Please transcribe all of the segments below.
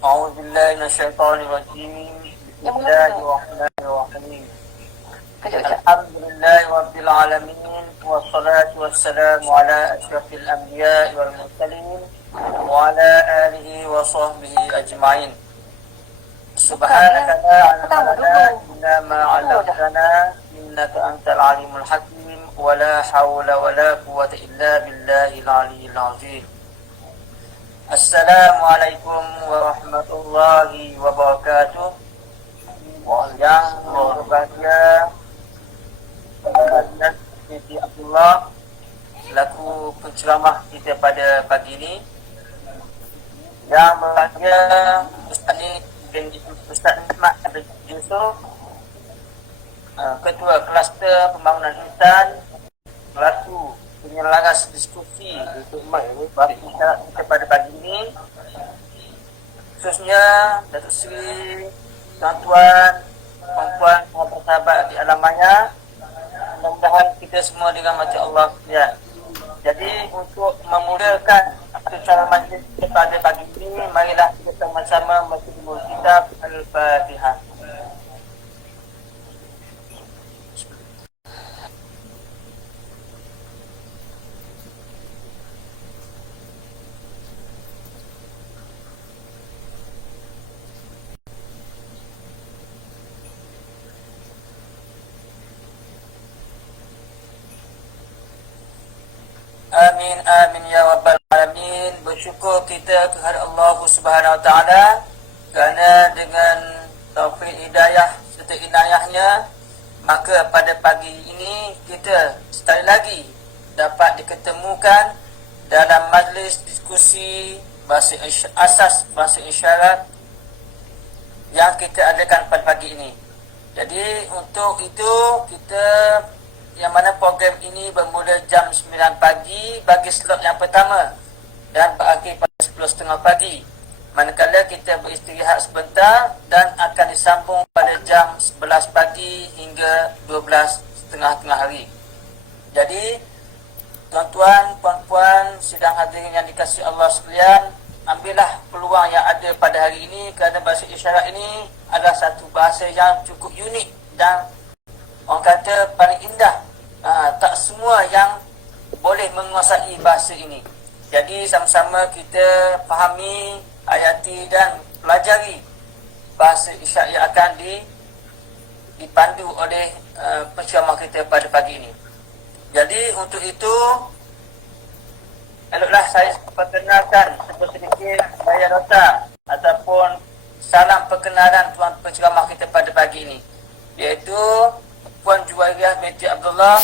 أعوذ بالله من الشيطان الرجيم. بسم الله الرحمن الرحيم. الحمد لله رب العالمين والصلاة والسلام على أشرف الأنبياء والمرسلين وعلى آله وصحبه أجمعين. سبحانك لا علم لنا إلا ما علمتنا إنك أنت العليم الحكيم ولا حول ولا قوة إلا بالله العلي العظيم. Assalamualaikum warahmatullahi wabarakatuh. Yang berbahagia Ustaz Siti Abdullah selaku penceramah kita pada pagi ini. Yang berbahagia Ustaz Nikmat Abdul Yusuf, Ketua Kluster Pembangunan Insan, selaku penyelaras diskusi untuk kita pada pagi ini, khususnya Datuk Seri, tuan-tuan, puan-puan, sahabat di alam maya. Mudah-mudahan kita semua dirahmati Allah sekalian. Jadi untuk memulakan acara majlis pada pagi ini, marilah kita sama-sama membaca kitab Al-Fatihah. Amin, amin ya rabbal alamin. Bersyukur kita kepada Allah Subhanahu wa taala kerana dengan taufik hidayah serta inayahnya, maka pada pagi ini kita sekali lagi dapat diketemukan dalam majlis diskusi asas bahasa isyarat yang kita adakan pada pagi ini. Jadi untuk itu kita, yang mana program ini bermula jam 9 pagi bagi slot yang pertama dan berakhir pada 10.30 pagi. Manakala kita beristirahat sebentar dan akan disambung pada jam 11 pagi hingga 12.30 hari. Jadi, tuan-tuan, puan-puan, sidang hadirin yang dikasihi Allah sekalian, ambillah peluang yang ada pada hari ini kerana bahasa isyarat ini adalah satu bahasa yang cukup unik dan orang kata paling indah. Tak semua yang boleh menguasai bahasa ini. Jadi sama-sama kita fahami, hayati dan pelajari bahasa isyarat yang akan dipandu oleh penceramah kita pada pagi ini. Jadi untuk itu, eloklah saya perkenalkan sedikit saya nota ataupun salam perkenalan tuan penceramah kita pada pagi ini, iaitu Puan Juwairiyah binti Abdullah,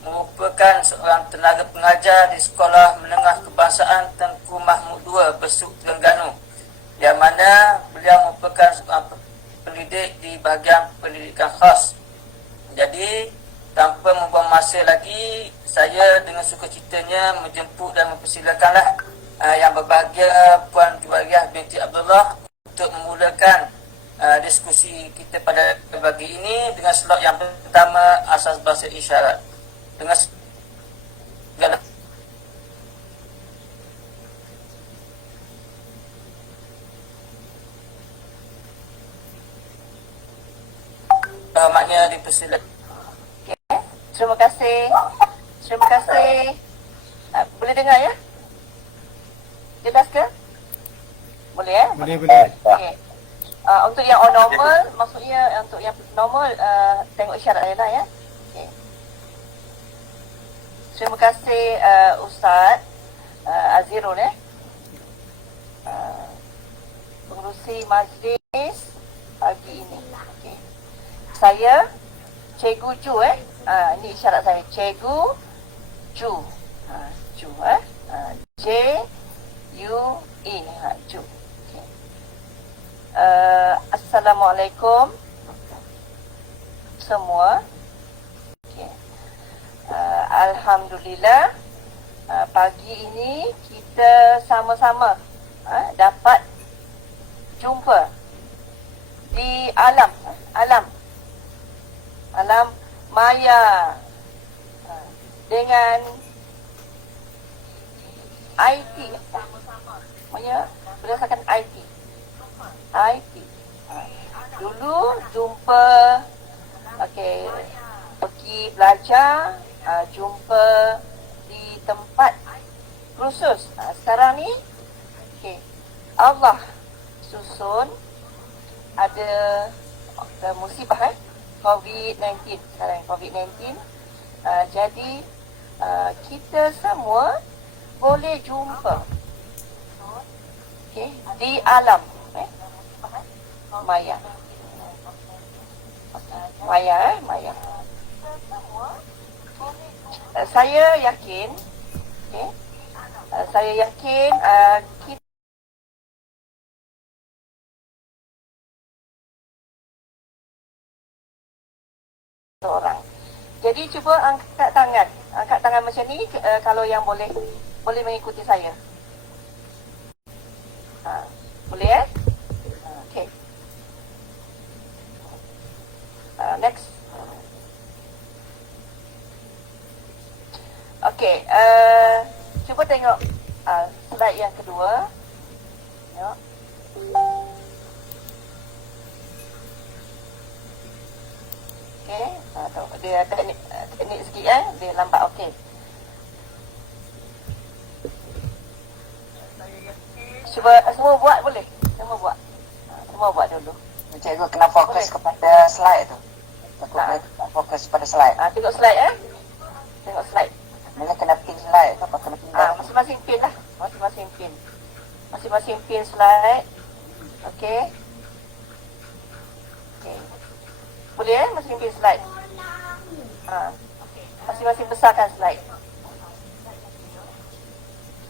merupakan seorang tenaga pengajar di Sekolah Menengah Kebangsaan Tengku Mahmud II, Besuk, Terengganu, yang mana beliau merupakan seorang pendidik di bahagian pendidikan khas. Jadi tanpa membuang masa lagi, saya dengan sukacitanya menjemput dan mempersilakanlah yang berbahagia Puan Juwairiyah binti Abdullah untuk memulakan diskusi kita pada pagi ini dengan slot yang pertama, asas bahasa isyarat. Dengan segala maknanya dipersilakan. Okay. Terima kasih. Terima kasih. Boleh dengar ya? Jelas ke? Boleh ya? Boleh. Okay. Untuk yang on normal, maksudnya untuk yang normal, tengok isyarat saya lah ya. Okay. Terima kasih Ustaz Azirul pengerusi majlis pagi ini. Okay. Saya Cikgu Ju ini isyarat saya, Cikgu Ju. Ju J-U-E Ju. Assalamualaikum semua. Okay. Alhamdulillah, pagi ini kita sama-sama dapat jumpa di alam maya dengan IT, maksudnya berdasarkan IT. IP. Dulu jumpa, okey, pergi belajar, jumpa di tempat khusus. Sekarang ni, okey, Allah susun ada musibah COVID-19 sekarang, COVID-19. Jadi kita semua boleh jumpa, okey, di alam maya. Maya. Saya yakin, okey, saya yakin kita orang. Jadi cuba angkat tangan macam ni kalau yang boleh mengikuti saya. Boleh okey. Next. Okey, cuba tengok slide yang kedua. Tengok. Okey, dia teknik sikit dia lambat. Okey. Cuba semua buat boleh? Semua buat dulu. Cikgu kena fokus kepada slide tu. Fokus pada slide. Tengok slide Tengok slide. Mana kena pin slide tu, apa kena pin slide? Masing-masing pin lah. Masing-masing pin slide. Okey. Boleh masing-masing pin slide. Masing-masing besarkan slide.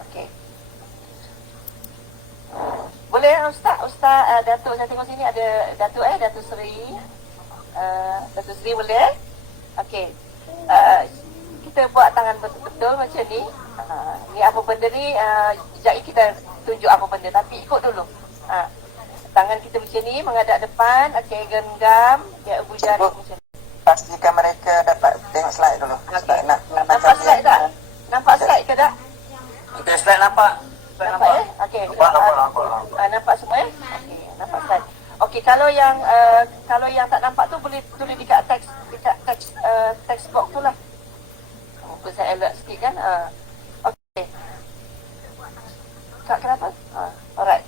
Okey. Boleh Ustaz Datuk, saya tengok sini ada Datuk Seri. Datuk Seri boleh? Okey. Kita buat tangan betul-betul macam ni. Ni apa benda ni, sekejap kita tunjuk apa benda, tapi ikut dulu. Tangan kita macam ni menghadap depan. Okey, genggam dia ibu jari macam ni. Pastikan mereka dapat tengok slide dulu. Okay. Nak Nampak slide tak? Nampak slide ke tak? Okey, slide nampak. Nampak Okey. Nampak semua Okey, nampak slide. Okey, kalau yang tak nampak tu boleh tulis dekat text box tu lah. Muka saya alert sikit kan. Okey. Kak kenapa? Alright.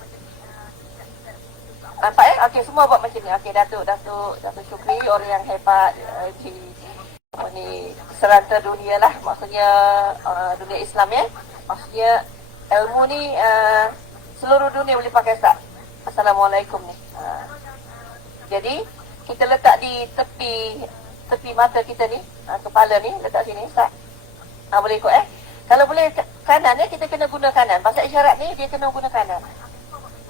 Nampak Okey, semua buat macam ni. Okey, Datuk Syukri orang yang hebat di ni serata dunia lah, maksudnya dunia Islam maksudnya ilmu ni seluruh dunia boleh pakai tak? Assalamualaikum ni. Jadi kita letak di tepi mata kita ni, kepala ni letak sini tak? Boleh ikut Kalau boleh kanan kita kena guna kanan. Bahasa isyarat ni dia kena guna kanan.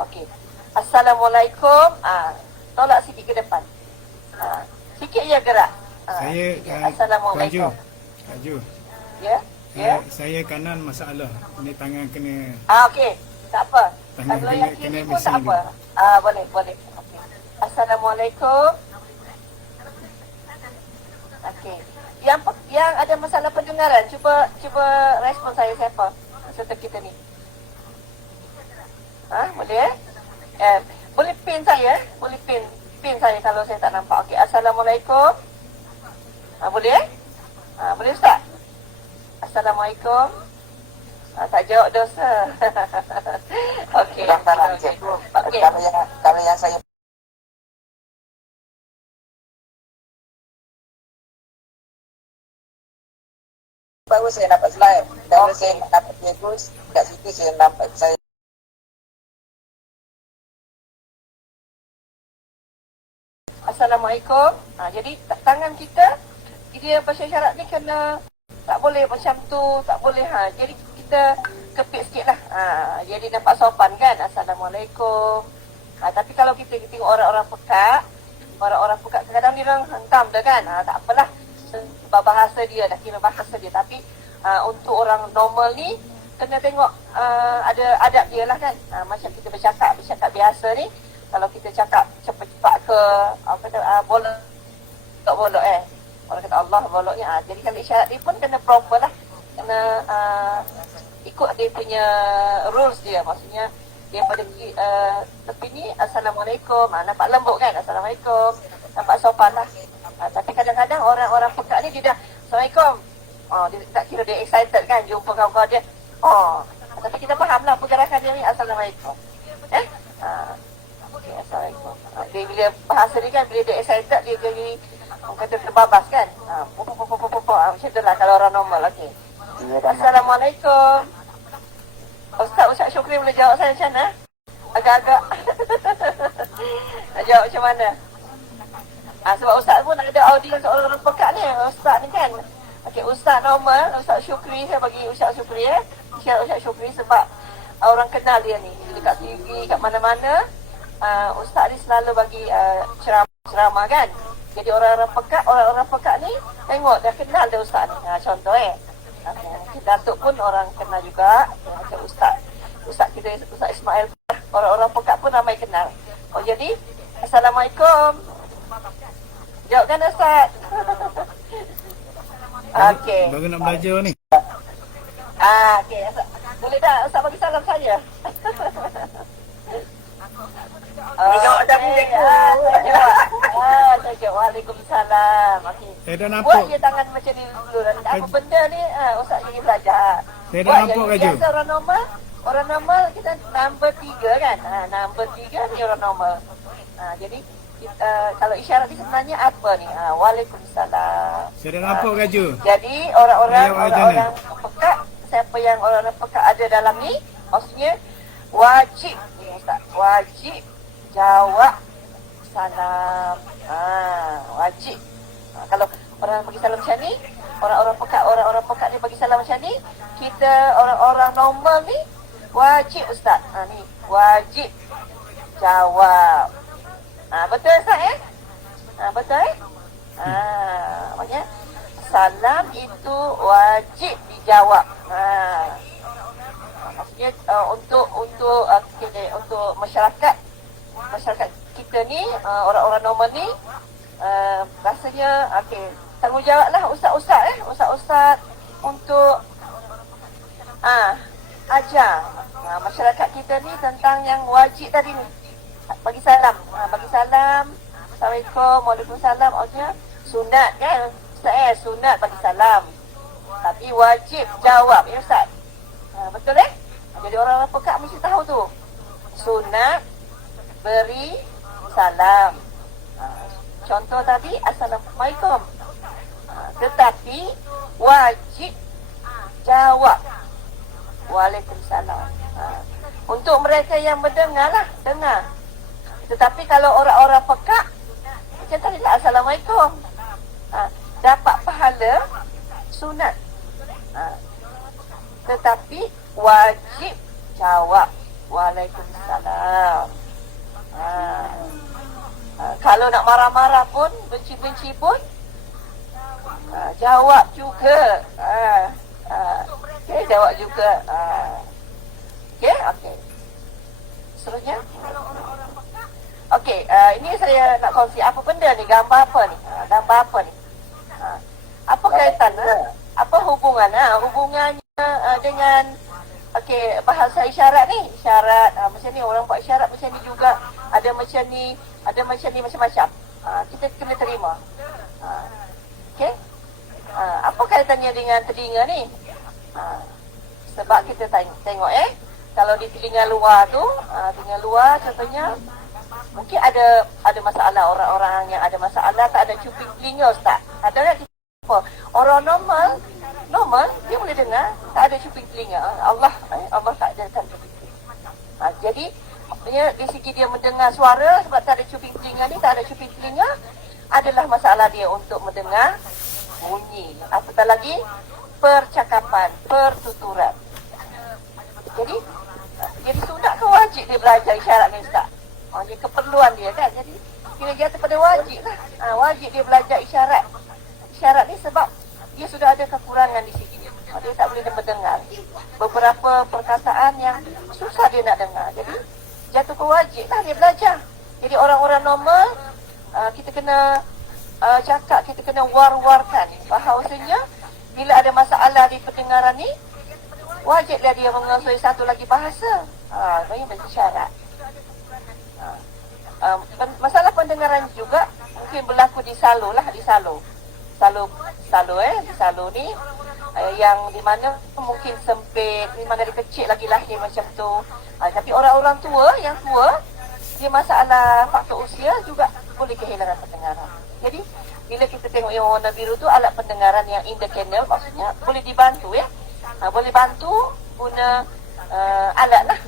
Okey. Assalamualaikum. Tolak sikit ke depan. Sikit je gerak. Assalamualaikum. Kak Ju. Ya. Saya kanan masalah. Ini tangan kena. Okey. Tak apa. Tangan Kalau yang kena kiri pun tak mesin apa. Boleh. Okey. Assalamualaikum. Okey. Yang ada masalah pendengaran, cuba respon saya siapa serta kita ni. Boleh boleh pin saya, boleh pin saya kalau saya tak nampak. Okey, Assalamualaikum. Boleh boleh Ustaz? Assalamualaikum. Tak jawab dosa. Okey. Okey. Kalau yang saya baru saya dapat slide. Dan saya dapat bagus kat situ saya nampak saya. Assalamualaikum. Jadi tangan kita dia bahasa isyarat ni kena tak boleh macam tu, tak boleh jadi kita kepit sikitlah. Jadi nampak sopan kan. Assalamualaikum. Tapi kalau kita tengok orang-orang pekat kadang-kadang dia orang hentam dah kan. Tak apalah. Sebab bahasa dia dah kira bahasa dia, tapi untuk orang normal ni kena tengok ada adab dia lah kan. Macam kita bercakap biasa ni, kalau kita cakap cepat-cepat ke bolok orang kata Allah boloknya, jadi kalau isyarat dia pun kena proper lah, kena ikut dia punya rules dia. Maksudnya dia pada tepi ni Assalamualaikum. Nampak lembut kan? Assalamualaikum. Nampak sopan lah. Tapi kadang-kadang orang-orang pekak ni dia dah Assalamualaikum. Dia tak kira dia excited kan jumpa kawan-kawan dia. Tapi kita faham lah pergerakan dia ni. Assalamualaikum. Okay, Assalamualaikum. Dia bila bahasa ni kan, bila dia excited dia jadi orang kata terbabas kan. Macam tu lah kalau orang normal. Okay. Assalamualaikum. Ustaz Syukri boleh jawab saya macam mana? Agak-agak nak jawab macam mana? Sebab Ustaz pun ada audiens orang-orang pekak ni. Ustaz ni kan. Okay, Ustaz normal, Ustaz Syukri, saya bagi Ustaz Syukri Ustaz Syukri sebab orang kenal dia ni. Dekat TV, kat mana-mana, Ustaz ni selalu bagi ceramah kan. Jadi orang-orang pekak ni tengok dah kenal dia Ustaz ni. Contoh okay. Datuk pun orang kenal juga. Macam Ustaz kita, Ustaz Ismail, orang-orang pekak pun ramai kenal. Jadi Assalamualaikum. Jawabkan Ustaz. Okey. Baru nak belajar ni. Okey. Boleh tak Ustaz bagi salam saya? Jawab dah boleh. Jawab. Waalaikumsalam. Okey. Saya dah nampak. Buat je tangan macam ni dulu. Apa benda ni Ustaz jadi belajar. Saya dah nampak Kaju. Biasa orang normal kita number 3 kan. Number 3 ni orang normal. Jadi kalau isyarat ni sebenarnya apa ni? Waalaikumsalam. Saya dah nampak Kaju. Jadi orang-orang pekak, siapa yang orang-orang pekak ada dalam ni, maksudnya wajib ni Ustaz, wajib jawab salam. Wajib. Kalau orang bagi salam macam ni, orang-orang pekak ni bagi salam macam ni, kita orang-orang normal ni wajib Ustaz. Ni wajib jawab. Betul Ustaz betul maknanya salam itu wajib dijawab. Maksudnya untuk masyarakat kita ni, orang-orang normal ni, rasanya tanggungjawablah ustaz-ustaz untuk ajar masyarakat kita ni tentang yang wajib tadi ni. Bagi salam. Assalamualaikum, waalaikumsalam. Maksudnya sunat kan Ustaz sunat bagi salam. Tapi wajib jawab ya Ustaz. Betul jadi orang-orang pekak mesti tahu tu. Sunat beri salam. Contoh tadi Assalamualaikum. Tetapi wajib jawab Waalaikumsalam. Untuk mereka yang mendengar lah, dengar. Tetapi kalau orang-orang pekak, macam tadi lah, Assalamualaikum. Dapat pahala sunat. Tetapi wajib jawab Waalaikumsalam. Kalau nak marah-marah pun, benci-benci pun, jawab juga. Okay, jawab juga. Okay. Seterusnya. Okey, ini saya nak kongsi apa benda ni, gambar apa ni? Apa kaitan? Apa hubungan? Hubungannya dengan bahasa isyarat ni. Isyarat macam ni, orang buat isyarat macam ni juga. Ada macam ni macam-macam. Kita kena terima. Okey. Apa kaitannya dengan telinga ni? Sebab kita tengok kalau di telinga luar tu, telinga luar contohnya mungkin ada masalah, orang-orang yang ada masalah tak ada cuping telinga Ustaz. Ada kita apa? Orang normal dia boleh dengar, tak ada cuping telinga. Allah tak ada cuping telinga. Jadi maksudnya dari segi dia mendengar suara, sebab tak ada cuping telinga ni, tak ada cuping telinga, adalah masalah dia untuk mendengar bunyi. Apatah lagi percakapan, pertuturan. Jadi sunat ke wajib dia belajar isyarat ni Ustaz? Dia keperluan dia kan. Jadi kira jatuh pada wajib lah. Wajib dia belajar isyarat. Isyarat ni sebab dia sudah ada kekurangan di sini. Dia tak boleh mendengar beberapa perkataan yang susah dia nak dengar. Jadi jatuh ke wajib lah dia belajar. Jadi orang-orang normal, kita kena cakap, kita kena war-warkan bahawasanya bila ada masalah di pendengaran ni, wajiblah dia menguasai satu lagi bahasa. Ini bahasa isyarat. pendengaran juga mungkin berlaku di Salo lah, di Salo. Di Salo ni yang di mana mungkin sempit, di mana dari kecil lagi lahir macam tu. Tapi orang-orang tua, yang tua, dia masalah faktor usia juga boleh kehilangan pendengaran. Jadi bila kita tengok yang warna biru tu alat pendengaran yang in the canal, maksudnya boleh dibantu ya. Boleh bantu guna alat lah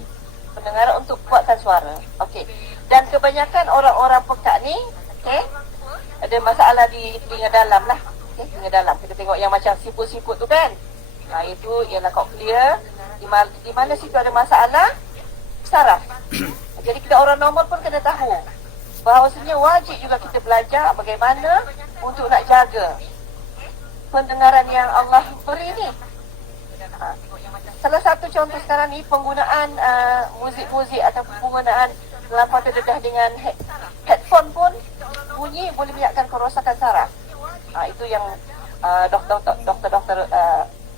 pendengaran untuk kuatkan suara. Okey. Dan kebanyakan orang-orang pekak ni, okey, ada masalah di telinga dalam lah. Okay, telinga dalam. Kita tengok yang macam siput-siput tu kan. Itu ialah cochlear. Di mana situ ada masalah, saraf. Jadi kita orang normal pun kena tahu bahawasanya wajib juga kita belajar bagaimana untuk nak jaga pendengaran yang Allah beri ni. Salah satu contoh sekarang ni penggunaan muzik-muzik atau penggunaan lampu terdedah dengan headphone pun bunyi boleh menyebabkan kerosakan saraf. Itu yang doktor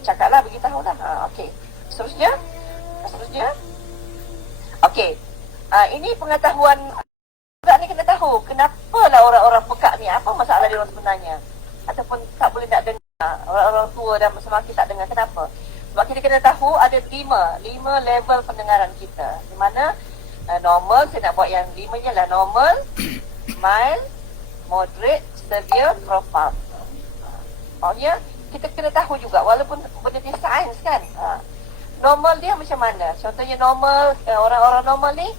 cakaplah, beritahulah. Okey. Seterusnya. Okey. Ini pengetahuan juga ni kena tahu kenapalah orang-orang pekak ni, apa masalah dia orang sebenarnya, ataupun tak boleh nak dengar, orang-orang tua dan semakin tak dengar. Kenapa? Sebab kita kena tahu ada lima level pendengaran kita, di mana normal, saya nak buat yang 5-nya lah, normal, mild, moderate, severe, profound. Maksudnya kita kena tahu juga, walaupun benda ni sains kan. Normal dia macam mana? Contohnya normal, orang-orang normal ni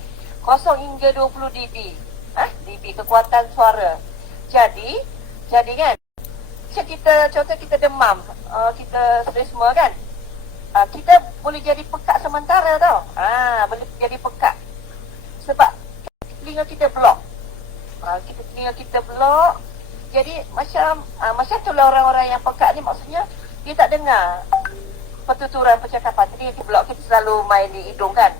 0 hingga 20 dB. dB kekuatan suara. Jadi kan, contoh kita demam, kita stresma kan, kita boleh jadi pekak sementara tau. Boleh jadi pekak sebab telinga kita blok. Telinga kita blok. Jadi macam tu lah orang-orang yang pekak ni, maksudnya dia tak dengar pertuturan percakapan. Jadi kita blok, kita selalu main di hidung kan,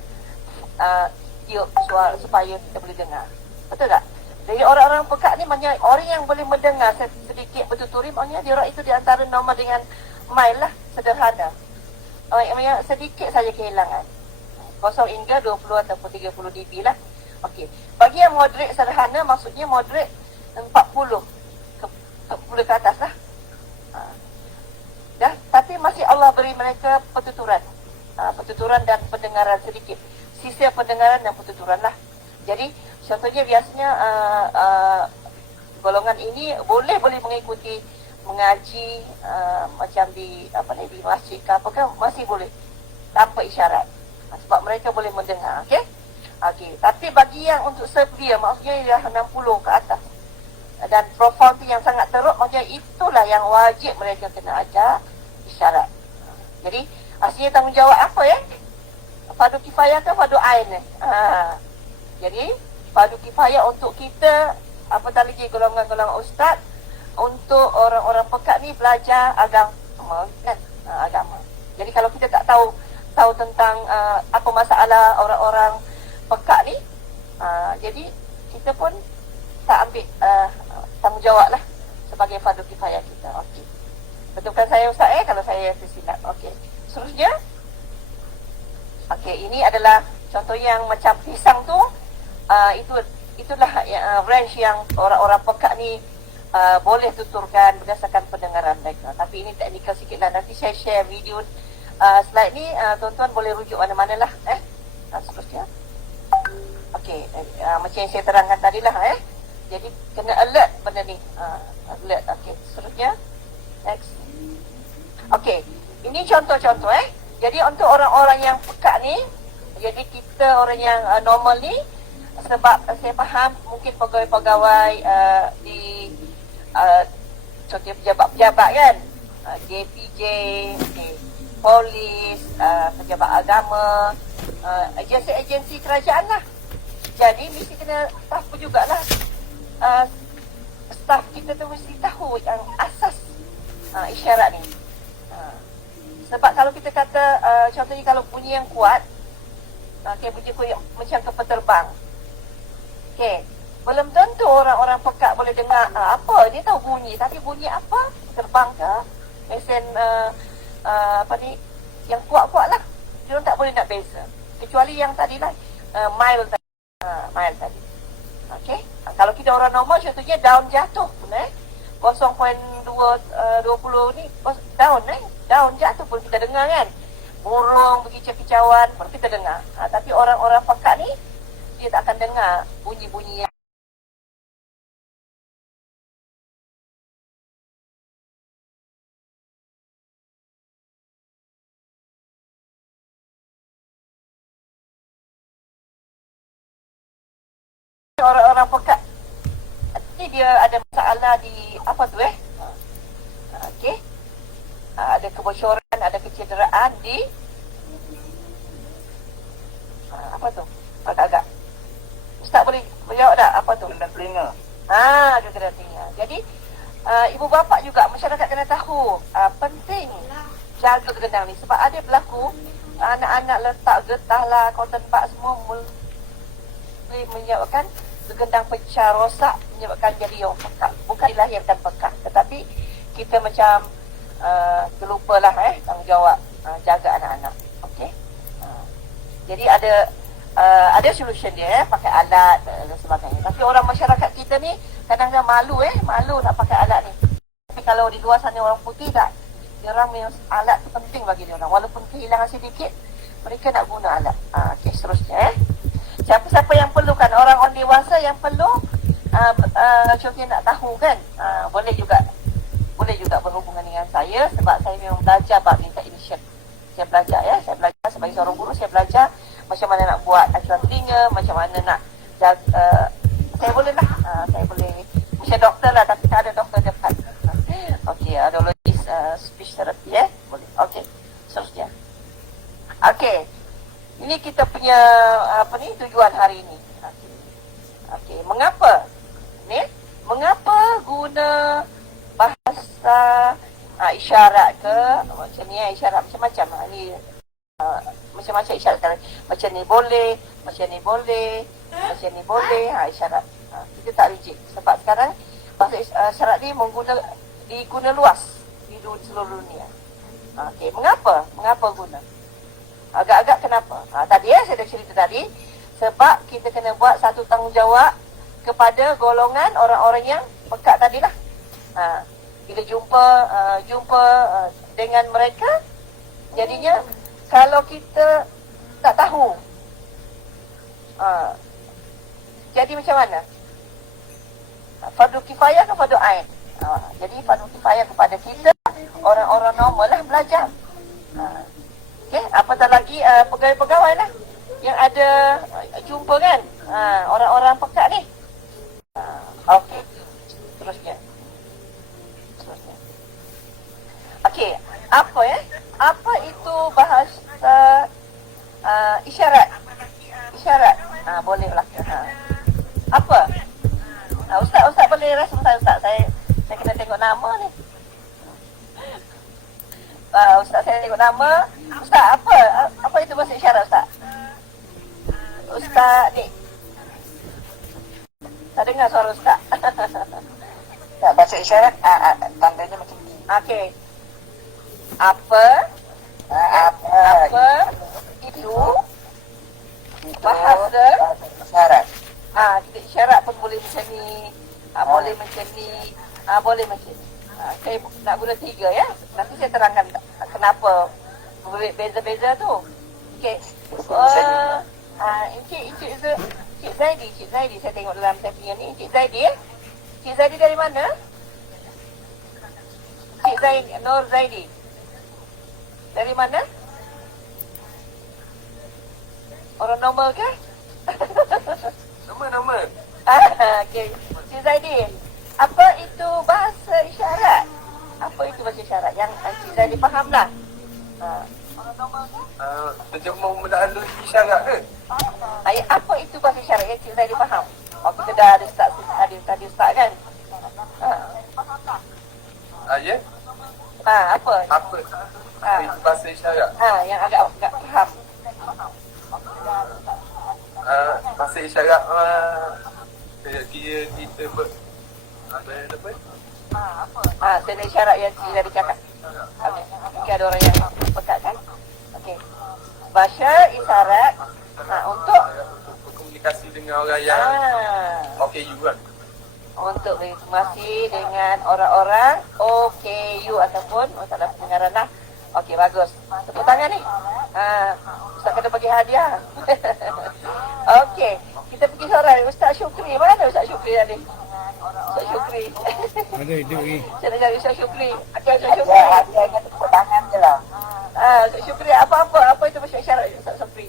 tiup suara supaya kita boleh dengar. Betul tak? Jadi orang-orang pekak ni maknanya orang yang boleh mendengar sedikit bertuturi, maknanya dia orang itu di antara normal dengan mild lah, sederhana. Maknanya sedikit saja kehilangan, 0 hingga 20 ataupun 30 dB lah. Okey. Bagi yang moderate sederhana, maksudnya moderate 40 ke atas lah. Tapi masih Allah beri mereka pertuturan dan pendengaran sedikit, sisa pendengaran dan pertuturan lah. Jadi contohnya biasanya golongan ini boleh mengikuti mengaji macam di di masjid ke apa kan, masih boleh tanpa isyarat, sebab mereka boleh mendengar. Okey. Tapi bagi yang untuk severe, maksudnya dah 60 ke atas dan profound yang sangat teruk, maksudnya itulah yang wajib mereka kena ajar isyarat. Jadi asalnya tanggungjawab apa ya? Fardu kifayah ke fardu ain ni? Jadi fardu kifayah untuk kita, apatah lagi golongan-golongan ustaz, untuk orang-orang pekak ni belajar agama kan, agama. Jadi kalau kita tak tahu tentang apa masalah orang-orang pekak ni, jadi kita pun tak ambil tanggungjawab lah sebagai fardu kifayah kita. Okey. Betulkan saya ustaz kalau saya tersilap. Okey. Seterusnya. Okey, ini adalah contoh yang macam pisang tu. Itulah range yang orang-orang pekak ni boleh tuturkan berdasarkan pendengaran mereka. Tapi ini teknikal sikit lah. Nanti saya share video slide ni, tuan-tuan boleh rujuk mana-mana lah. Seterusnya. Okey, macam yang saya terangkan tadi lah. Jadi kena alert benda ni. Alert. Okey, seterusnya. Next. Okey, ini contoh-contoh Jadi untuk orang-orang yang pekak ni, jadi kita orang yang normal ni, sebab saya faham mungkin pegawai-pegawai di contohnya pejabat-pejabat kan, JPJ, polis, pejabat agama, agensi-agensi kerajaan lah. Jadi mesti kena tahu jugalah, staff kita tu mesti tahu yang asas isyarat ni. Sebab kalau kita kata contohnya kalau bunyi yang kuat, bunyi macam kapal terbang, belum tentu orang-orang pekak boleh dengar apa dia tahu bunyi, tapi bunyi apa, terbang ke mesin yang kuat-kuat lah, dia orang tak boleh nak beza, kecuali yang tadi lah mild tadi. Okey. Kalau kita orang normal contohnya daun jatuh, 0.20 ni daun daun jatuh pun kita dengar kan. Burung pergi kicauan pun kita dengar. Tapi orang-orang pekak ni dia tak akan dengar bunyi-bunyi yang orang-orang pekak ni dia ada masalah di apa tu okey, ada kebocoran, ada kecederaan di apa tu agak-agak Ustaz boleh menjawab tak apa tu? Gendang telinga. Dia kena telinga. Jadi ibu bapa juga masyarakat kena tahu penting jaga gendang ni sebab ada berlaku anak-anak letak getah lah, cotton bud semua boleh menyebabkan gendang pecah, rosak, menyebabkan jadi orang pekak. Bukan dilahirkan pekak, tetapi kita macam terlupalah tanggungjawab jaga anak-anak. Okey. Jadi ada solution dia pakai alat dan sebagainya. Tapi orang masyarakat kita ni kadang-kadang malu nak pakai alat ni. Tapi kalau di luar sana orang putih tak, dia orang memang alat tu penting bagi dia orang. Walaupun kehilangan sedikit, mereka nak guna alat. Okey, seterusnya siapa-siapa yang perlukan, orang dewasa yang perlu contohnya nak tahu kan, boleh juga berhubungan dengan saya sebab saya memang belajar bab ni technician. Saya belajar sebagai seorang guru, saya belajar macam mana nak buat acuan telinga, macam mana nak jaga, saya boleh macam doktor lah tapi tak ada doktor dekat. Okey, audiologis, speech therapy boleh. Okey, seterusnya. Okey, ini kita punya tujuan hari ini. Okey, mengapa guna bahasa isyarat ke macam ni, isyarat macam-macam ni, macam-macam isyarat macam ni boleh, macam ni boleh, macam ni boleh, isyarat kita tak rigid sebab sekarang bahasa isyarat ni diguna luas di seluruh dunia. Okey, mengapa guna? Agak-agak kenapa? Tadi saya dah cerita tadi, sebab kita kena buat satu tanggungjawab kepada golongan orang-orang yang pekak tadilah. Bila jumpa dengan mereka, jadinya kalau kita tak tahu, jadi macam mana? Fardu kifayah ke fardu ain? Jadi fardu kifayah kepada kita, orang-orang normal lah belajar. Okay, apatah lagi pegawai-pegawai lah yang ada jumpa kan orang-orang pekak ni. Okey, terusnya. Okey, apa itu bahasa isyarat? Bolehlah. Apa? Ustaz boleh rasa Ustaz. Saya kena tengok nama ni. Ustaz saya tengok nama. Ustaz, apa itu bahasa isyarat Ustaz? Ustaz ni. Tak dengar suara Ustaz. Tak, bahasa isyarat tandanya macam ni. Okey. Apa itu bahasa isyarat? Kita isyarat pun boleh macam ni. Boleh macam ni. Boleh macam ni. Saya nak guna 3 ya. Nanti saya terangkan kenapa beza-beza tu. Okey. Cik Zaidi saya tengok dalam saya punya ni. Cik Zaidi dari mana? Cik Zaidi, Nur Zaidi. Dari mana? Orang normal ke? Nama. Okey. Cik Zaidi, apa itu bahasa isyarat? Apa itu bahasa isyarat? Yang Cik Zaidi faham lah. Orang normal ke? Terjemah melalui isyarat ke? Apa itu bahasa isyarat yang Cik Zaidi faham? Kita dah ada start tadi Ustaz kan? Ya? Apa? Apa itu bahasa isyarat? Yang agak faham. Bahasa isyarat kira kita Tanda isyarat yang Cik Zaidi cakap. Okey, ada orang yang pekat kan? Okey. Bahasa isyarat untuk berkomunikasi dengan orang yang OKU kan. Untuk legitimasi dengan orang-orang OKU ataupun masalah pendengaran lah. Okey, bagus. Tepuk tangan ni. Ustaz kena bagi hadiah. Okey, kita pergi sorai. Ustaz Syukri. Mana Ustaz Syukri tadi? Ustaz Syukri. Ada hidup lagi. Saya nak cari Ustaz Syukri. Okey, Ustaz Ada Syukri. hadiahnya tepuk tangan je lah. Ustaz Syukri, apa itu bahasa isyarat Ustaz Syukri?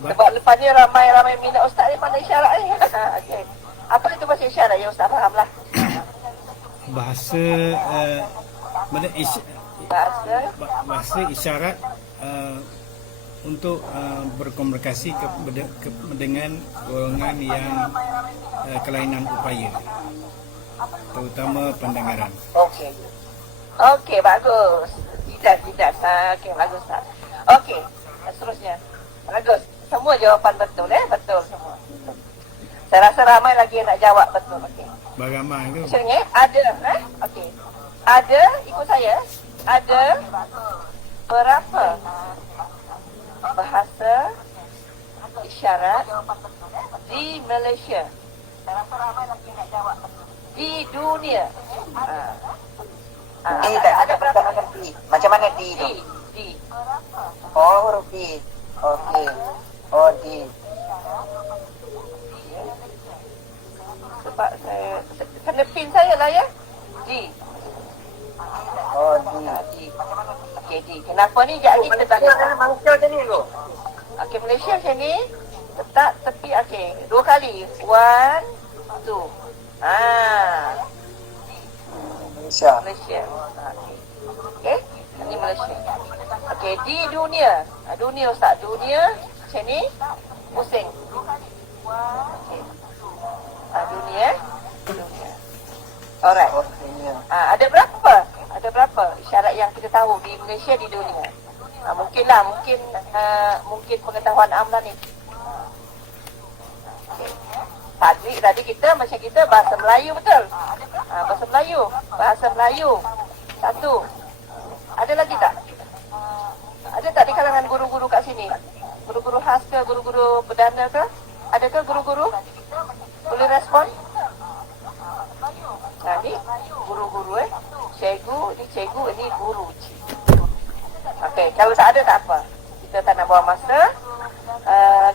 Sebab lepas ni ramai minat Ustaz ni pandai isyarat ni. Okey. Apa itu bahasa isyarat ya Ustaz faham lah. Bahasa bahasa isyarat untuk berkomunikasi dengan golongan yang kelainan upaya, terutama pendengaran. Okey. Okey, bagus. Tidak. Okey, bagus Ustaz. Okey, seterusnya. Bagus. Semua jawapan betul betul semua. Saya rasa ramai lagi yang nak jawab betul. Okey. Beramai tu. Macam ni, ada okey. Ada, ikut saya, ada berapa bahasa isyarat di Malaysia? Di dunia. D tak ada macam D. Macam mana D tu? D. Oh, huruf D. Okey. Oh, D. Sebab saya kena pin saya lah ya. D. Oh, D. D. Okey, D. Kenapa ni jadi kita tak Mana Malaysia macam ni tu? okey, Malaysia macam ni. Letak tepi, okey. 2 kali. 1, 2. Malaysia. Malaysia. Okey. Ini Malaysia. Okey, di dunia. Dunia Ustaz. Dunia macam ni. Pusing. Okey. Dunia. Alright. Ada berapa? Ada berapa isyarat yang kita tahu di Malaysia di dunia? Mungkin pengetahuan am lah ni. Okay. Tadi kita macam kita bahasa Melayu betul. Bahasa Melayu. 1. Ada lagi tak? Ada tak di kalangan guru-guru kat sini? Guru-guru khas ke, guru-guru perdana ke? Adakah guru-guru? Boleh respon? Ni guru-guru cikgu, ini guru. Okey, kalau tak ada tak apa. Kita tak nak buang masa.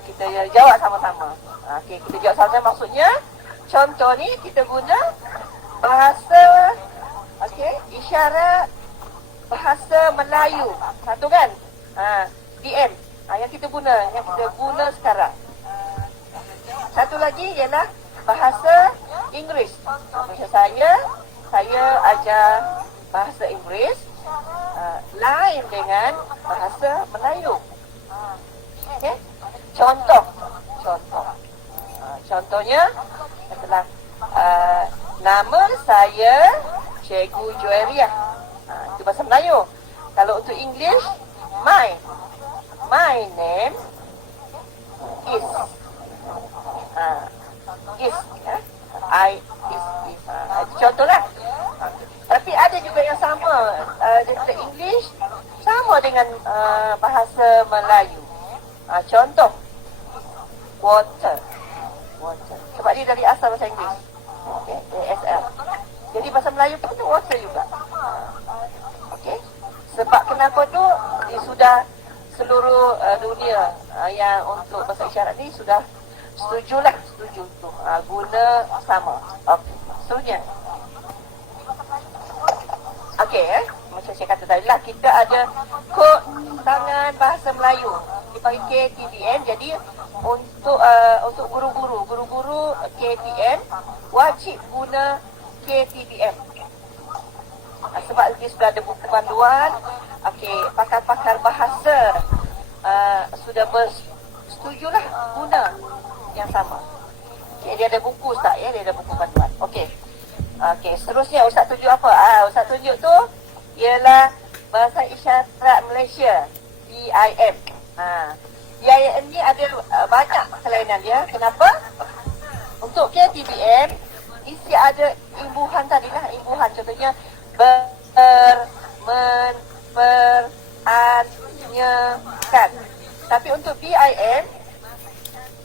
Kita jawab sama-sama. Okey, kita jawab sama-sama maksudnya. Contoh ni kita guna bahasa isyarat bahasa Melayu. Satu kan? DM. Yang kita guna sekarang. Satu lagi ialah bahasa Inggeris. Macam saya ajar bahasa Inggeris lain dengan bahasa Melayu. Okey? Contohnya adalah nama saya Cikgu Joeria. Itu bahasa Melayu. Kalau untuk English, my name is contohlah. Tapi ada juga yang sama daripada English sama dengan bahasa Melayu. Contoh water. Sebab dia dari asal bahasa Inggeris. Okey, ASL. Jadi bahasa Melayu pun tu water juga. Okey. Sebab kenapa tu dia sudah seluruh dunia yang untuk bahasa isyarat ni sudah setuju tu. Guna sama. Okey. Seterusnya. Okey, macam saya kata tadi lah, kita ada kod tangan bahasa Melayu dipanggil KTBM. Jadi untuk guru-guru KTM wajib guna KTBM. Sebab dia sudah ada buku panduan. Okey, pakar-pakar bahasa sudah bersetujulah guna yang sama. Okay, dia ada buku Ustaz ya, dia ada buku panduan. Okey. Okey, seterusnya Ustaz tunjuk apa? Ustaz tunjuk tu ialah bahasa isyarat Malaysia, BIM. BIM ni ada banyak kelainan dia. Kenapa? Untuk KTBM mesti ada imbuhan tadilah, imbuhan contohnya kan. Tapi untuk BIM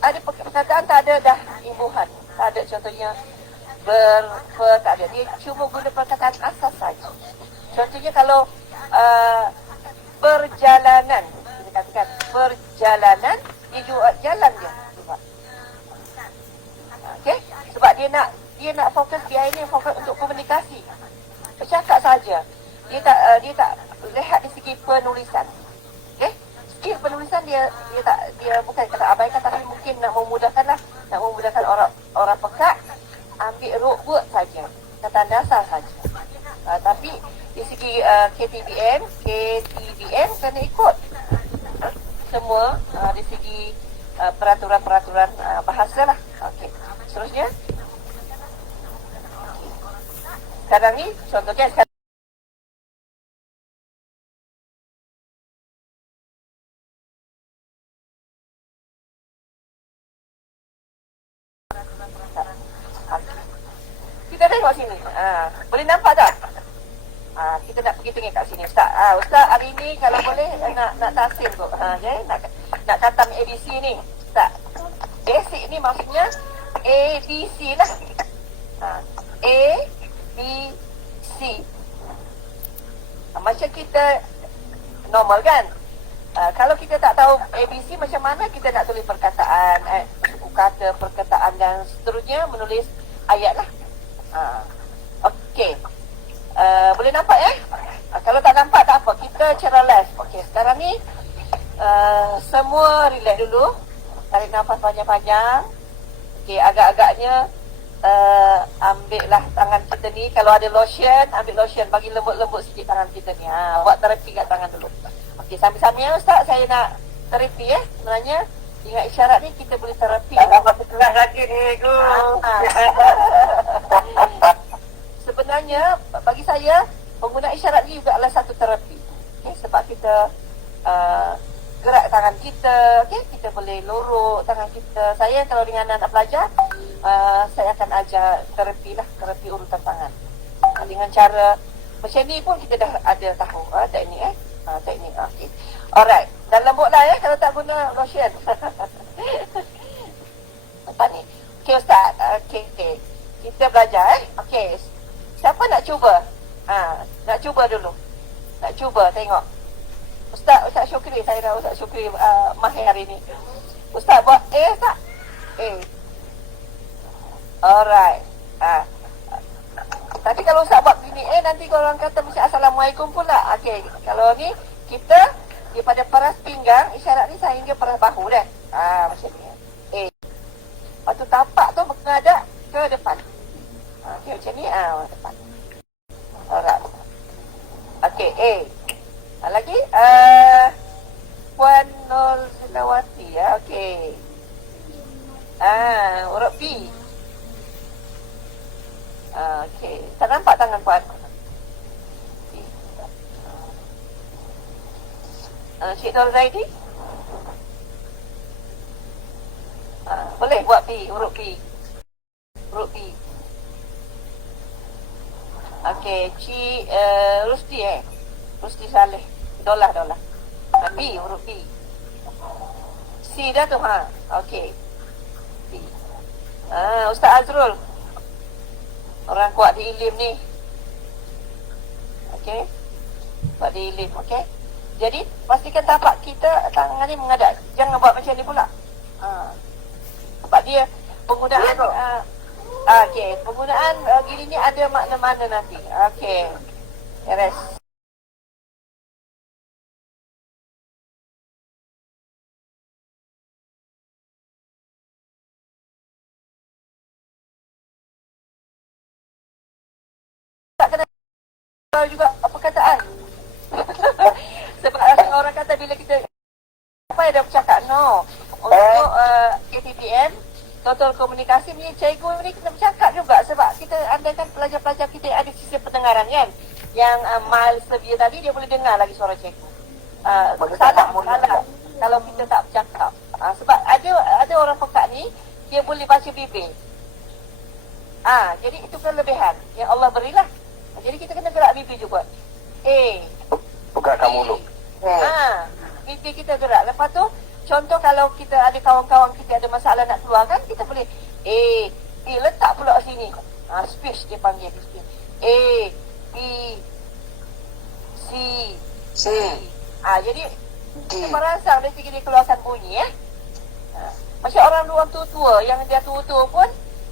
ada perkataan tak ada dah imbuhan. Tak ada contohnya tak ada. Dia cuma guna perkataan asas saja. Contohnya kalau perjalanan, kita katakan perjalanan, dia juga jalan dia. Okey? Sebab dia nak fokus, dia ini fokus untuk komunikasi. Bercakap saja. Dia tak lihat dari segi penulisan. Okey? Skill penulisan dia bukan kata abaikan, tapi mungkin nak memudahkan orang pekak ambil root word saja, kata dasar saja. Tapi di segi KTBM kena ikut semua di segi peraturan-peraturan bahasa lah. Okey. Seterusnya. Sekarang ni contohnya kita tengok sini. Boleh nampak tak? Kita nak pergi tengok kat sini Ustaz. Ustaz hari ni kalau boleh nak tahsin tu. Nak khatam ABC ni. Ustaz. Basic ni maksudnya ABC lah. A B C. Macam kita normal kan? Kalau kita tak tahu ABC macam mana kita nak tulis perkataan, kata, perkataan dan seterusnya, menulis ayat lah. Okey. Boleh nampak ya? Kalau tak nampak tak apa, kita cara live. Okey, sekarang ni semua relax dulu. Tarik nafas panjang-panjang. Okey, agak-agaknya ambil lah tangan kita ni. Kalau ada lotion, ambil lotion. Bagi lembut-lembut sikit tangan kita ni. Buat terapi kat tangan dulu. Okey, sambil-sambil Ustaz, saya nak terapi sebenarnya. Dengan isyarat ni kita boleh terapi. Masih tengah sakit ni, Sebenarnya bagi saya penggunaan isyarat ni juga adalah satu terapi. Okay, sebab kita gerak tangan kita, okay, kita boleh lorok tangan kita. Saya kalau dengan anak belajar, saya akan ajar terapi urutan tangan. Dengan cara macam ni pun kita dah ada tahu teknik teknik. Okay. Alright, dan lembutlah kalau tak guna lotion. Apa ni? Okay Ustaz, okay. Kita belajar Okay. Siapa nak cuba? Nak cuba dulu. Nak cuba tengok. Ustaz Syukri, saya dah Ustaz Syukri mahir hari ni. Ustaz buat A tak? A. Alright. Tapi kalau Ustaz buat gini nanti kalau orang kata mesti Assalamualaikum pula. Okey, kalau ni kita daripada paras pinggang, isyarat ni sehingga paras bahu dah. Macam ni. A. Lepas tu tapak tu menghadap ke depan. Okey, macam ni. Depan. Alright. Okey, A. Lagi? Puan Nur Silawati. Okey. Huruf B. Okey. Tak nampak tangan Puan? Cik Nur Zaidi? Boleh buat B, huruf B. Huruf B. Okey, Cik Rusti Rusti Saleh. Dolah. B, huruf B. C dah tu Okey. B. Ustaz Azrul. Orang kuat di ilim ni. Okey. Kuat di ilim, okey. Jadi pastikan tapak kita tangan ni menghadap. Jangan buat macam ni pula. Sebab dia penggunaan okey, penggunaan gini ni ada makna-makna nanti. Okey. Beres. Tak kena juga perkataan. Sebab orang kata bila kita apa yang dah bercakap untuk KTPM total komunikasi ni cikgu ni kena bercakap juga sebab kita andaikan pelajar-pelajar kita ada sistem pendengaran kan yang mild severe tadi dia boleh dengar lagi suara cikgu. Salah kalau kita tak bercakap. Sebab ada orang pekak ni dia boleh baca bibir. Jadi itu kelebihan yang Allah berilah. Jadi kita kena gerak bibir juga. Buka kamu dulu. Bibir kita gerak. Lepas tu contoh kalau kita ada kawan-kawan kita ada masalah nak keluar kan, kita boleh letak pula sini. Space dia panggil space. A, B, C, C, jadi D. kita merangsang dari segi dia keluarkan bunyi macam orang tua-tua yang dia tua-tua pun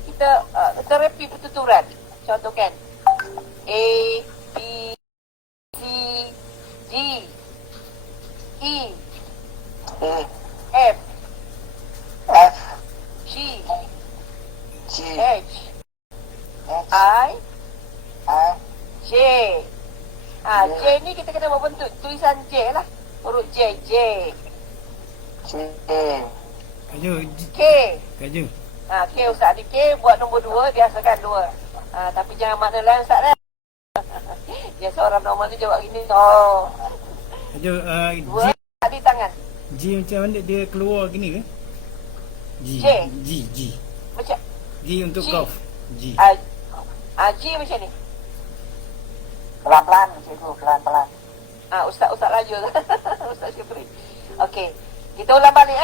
kita terapi pertuturan. Contoh kan, A, B, C, D, E, E, F, F, G, G, H, H, I, I, J. J ni kita kena buat bentuk tulisan J lah. Huruf J, J. J, Kaju, K. kaju. K Ustaz ni K buat nombor 2, biasakan 2. Tapi jangan makna lain Ustaz lah. Biasa orang normal ni jawab gini. Kaju, 2 di tangan. G macam mana dia keluar gini ke? J. G. Macam G untuk G. cough. G. G macam ni. pelan-pelan cikgu, pelan-pelan. Ustaz laju. Ustaz Syukri. Okey. Kita ulang balik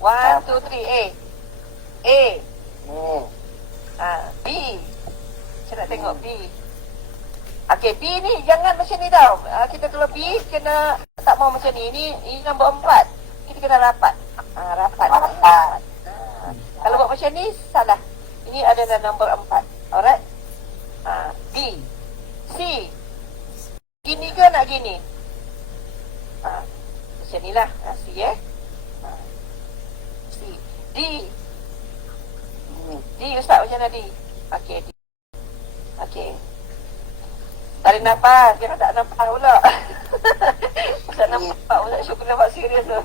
1, 2, 3 A. B. Saya nak tengok B. Okey, B ni jangan macam ni tau. Kita kalau B kena tak mau macam ni. Ini nombor 4. Kita kena rapat. Rapat. Kalau buat macam ni salah. Ini ada nombor 4. Alright. B. C. Gini ke nak gini? Macam ni lah. C C. D. D Ustaz macam mana D? Okey D. Okey. Tarik nafas. Jangan tak nampak pula. Ustaz nampak Ustaz Syukri nampak serius tu.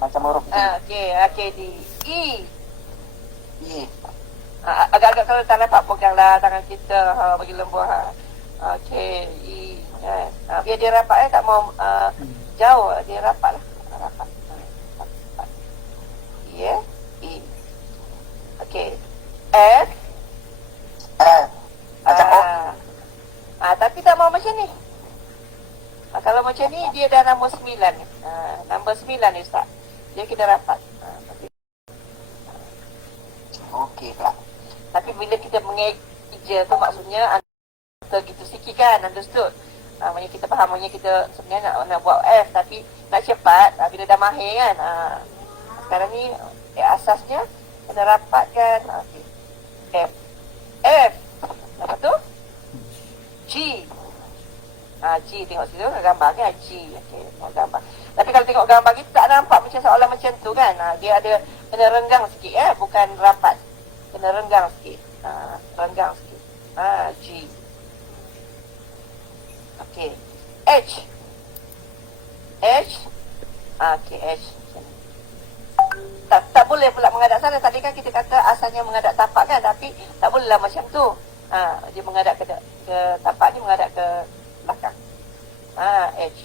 Macam huruf D. Okey D. E. E. Agak-agak kalau tak nampak peganglah tangan kita. Bagi lembut. Okey E. Biar dia rapat tak mau jauh. Dia rapat lah. Rapat. E. Okey. F. Macam O. Tapi tak mau macam ni. Kalau macam ni dia dah nombor 9 ni. Nombor 9 ni Ustaz. Dia kena rapat. Okey pula. Tapi bila kita mengeja tu maksudnya antara gitu sikit kan, understood. Maksudnya kita faham, maksudnya kita sebenarnya nak buat F tapi nak cepat. Bila dah mahir kan. Sekarang ni asasnya kena rapat kan. Okay. F. Lepas tu G. G tengok situ gambar kan G. Okey, tengok gambar. Tapi kalau tengok gambar kita tak nampak macam seolah macam tu kan. Dia ada kena renggang sikit bukan rapat. Kena renggang sikit. Renggang sikit. G. Okey. H. Okey, H. Tak boleh pula menghadap sana. Tadi kan kita kata asalnya menghadap tapak kan, tapi tak bolehlah macam tu. Dia menghadap ke tapak ni menghadap ke belakang. H.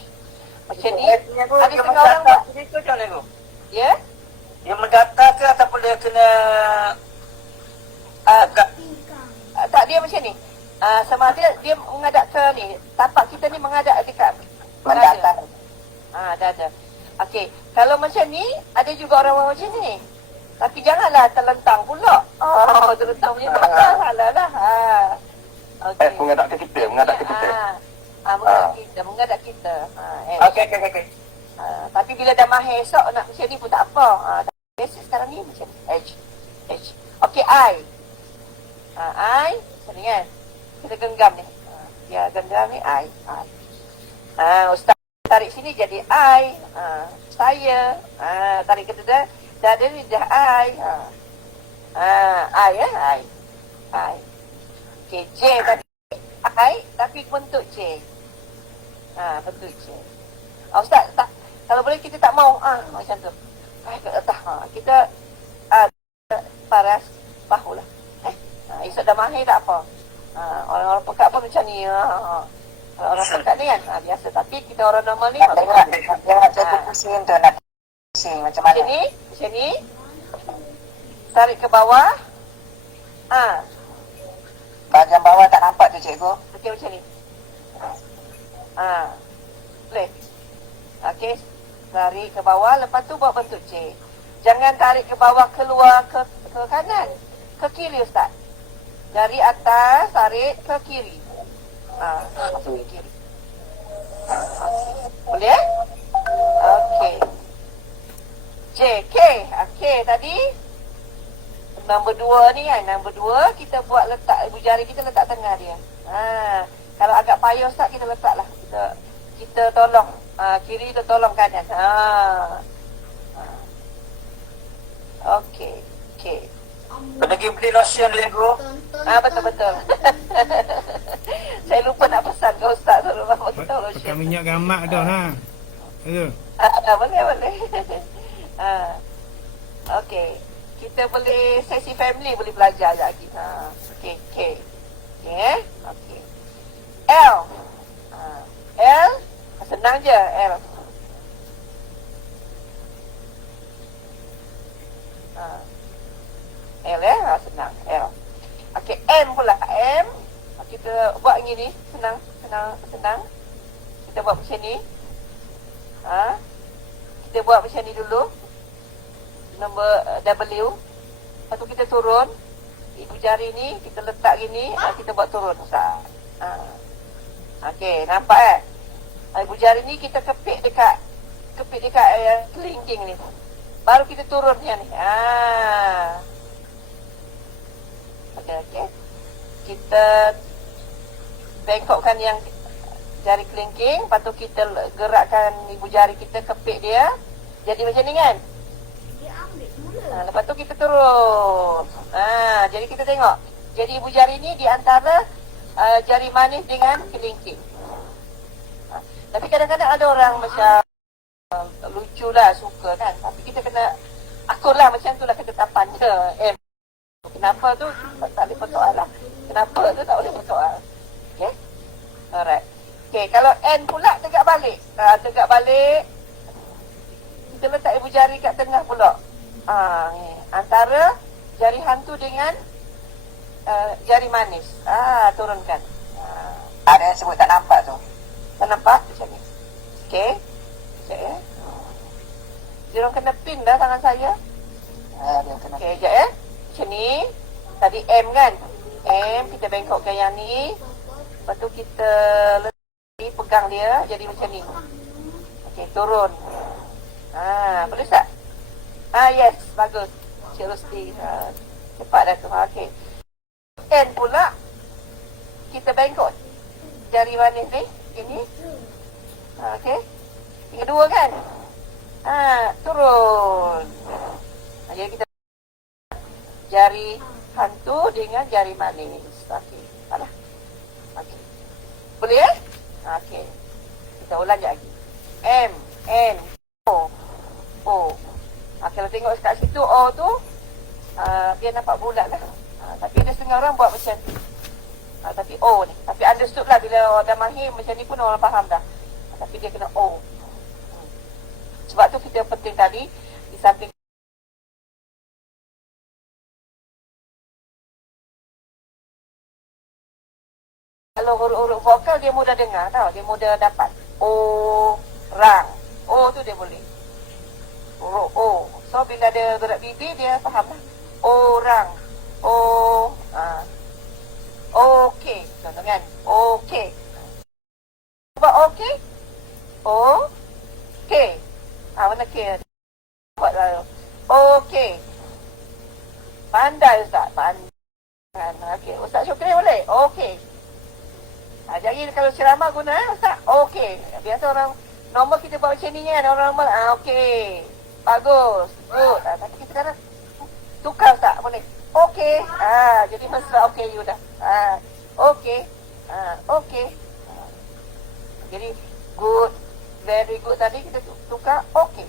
Macam ni. Ada setengah orang buat. Itu macam mana tu? Ya? Dia mendatar ke ataupun dia kena Tak, dia macam ni. Sama ada dia menghadap ke ni. Tapak kita ni menghadap dekat Mendatar. dada. Okey, kalau macam ni ada juga orang macam ni. Tapi janganlah terlentang pula. Terlentang punya tak salah lah. Okey. Menghadap ke kita, menghadap ke kita. Menghadap kita. Okey. Tapi bila dah mahir esok nak macam ni pun tak apa. Basic sekarang ni macam H. Okey, I. I, macam ni kan. Kita genggam ni. Ya, genggam ni I. Ustaz tarik sini jadi I. Saya. Tarik ke dada ni dah I. I. Okey, J tadi. I, tapi bentuk J. Bentuk J. Ustaz, kalau boleh kita tak mau. Macam tu. Kat atas. Kita paras bahu lah. Esok dah mahir tak apa. Orang-orang pekat pun macam ni. Orang pekat ni kan biasa. Tapi kita orang normal ni Jangan cikgu pusing tu, nak pusing macam mana. macam ni. Tarik ke bawah. Bahagian bawah tak nampak tu cikgu. Okey, macam ni. Boleh. Okey. Tarik ke bawah, lepas tu buat bentuk C. Jangan tarik ke bawah, keluar ke kanan. Ke kiri Ustaz. Dari atas, tarik ke kiri. Masuk ke kiri. Okay. Boleh? Okey. J, K. K tadi. Nombor 2 ni kan. Nombor 2, kita buat letak, ibu jari kita letak tengah dia. Kalau agak payah Ustaz, kita letaklah. Kita tolong. Kiri tu tolong kanan. Okey. Okey. Pergi beli lotion Lego. Betul-betul. Saya lupa nak pesan ke Ustaz suruh bawa kita Pakai lotion. minyak gamak dah ha. Betul. Boleh. Okey. Kita boleh sesi family boleh belajar lagi. Okey, K. Okey. Okey. L. L. Senang je L. L senang L. Okey, M pula. M. Kita buat gini, senang. Kita buat macam ni. Kita buat macam ni dulu. Nombor W. Lepas tu kita turun. Ibu jari ni kita letak gini, kita buat turun Ustaz. Okey, nampak ibu jari ni kita kepit dekat kelingking ni. Baru kita turun macam ni. Okey. Kita bengkokkan yang jari kelingking, lepas tu kita gerakkan ibu jari kita, kepit dia. Jadi macam ni kan? Lepas tu kita turun. Jadi kita tengok. Jadi ibu jari ni di antara jari manis dengan kelingking. Tapi kadang-kadang ada orang macam lucu lah, suka kan. Tapi kita kena akur lah, macam tu lah ketetapan je. Kenapa tu tak boleh bersoal lah. Kenapa tu tak boleh bersoal. Okay. Alright. Okay, kalau N pula tegak balik. Tegak balik. Kita letak ibu jari kat tengah pula. Antara jari hantu dengan jari manis. Turunkan. Ada yang sebut tak nampak tu. Tak nampak? Macam ni. Okay. Sekejap ya. Dia orang kena pin dah tangan saya. Dia kena. Okay, sekejap ya. Macam ni. Tadi M kan? M, kita bengkokkan yang ni. Lepas tu kita pegang dia. Jadi macam ni. Okay, turun. Boleh tak? Yes, bagus. Cik Rusti. Cepat dah tu. Okay. N pula. Kita bengkok jari manis ni. Ini. Okay. Yang kedua kan? Turun. Jadi kita jari hantu dengan jari manis. Okey. Alah. Okey. Boleh ya? Okey. Kita ulang lagi. M, N, O. Kalau tengok kat situ O tu, dia nampak bulat lah. Tapi ada setengah orang buat macam tu. Tapi O ni. Tapi understood lah, bila orang dah mahir macam ni pun orang faham dah. Tapi dia kena O. Sebab tu kita penting tadi, di samping kalau huruf-huruf vokal dia mudah dengar tau, dia mudah dapat. Orang. O tu dia boleh. Huruf O. So bila dia gerak bibir dia faham lah. Orang. Okey. Contoh kan? Okey. Cuba okey. Okey. Mana K? Buat lalu. Okey. Pandai Ustaz. Pandai. Okey. Ustaz Syukri boleh? Okey. Jadi kalau ceramah guna Ustaz. Okey. Biasa orang normal kita buat macam ni kan. Orang normal. Okey. Bagus. Good. Tapi kita sekarang tukar Ustaz. Boleh? Okey. Jadi mesra okey you dah. Okey. Okey. Jadi good. Very good tadi kita tukar okey.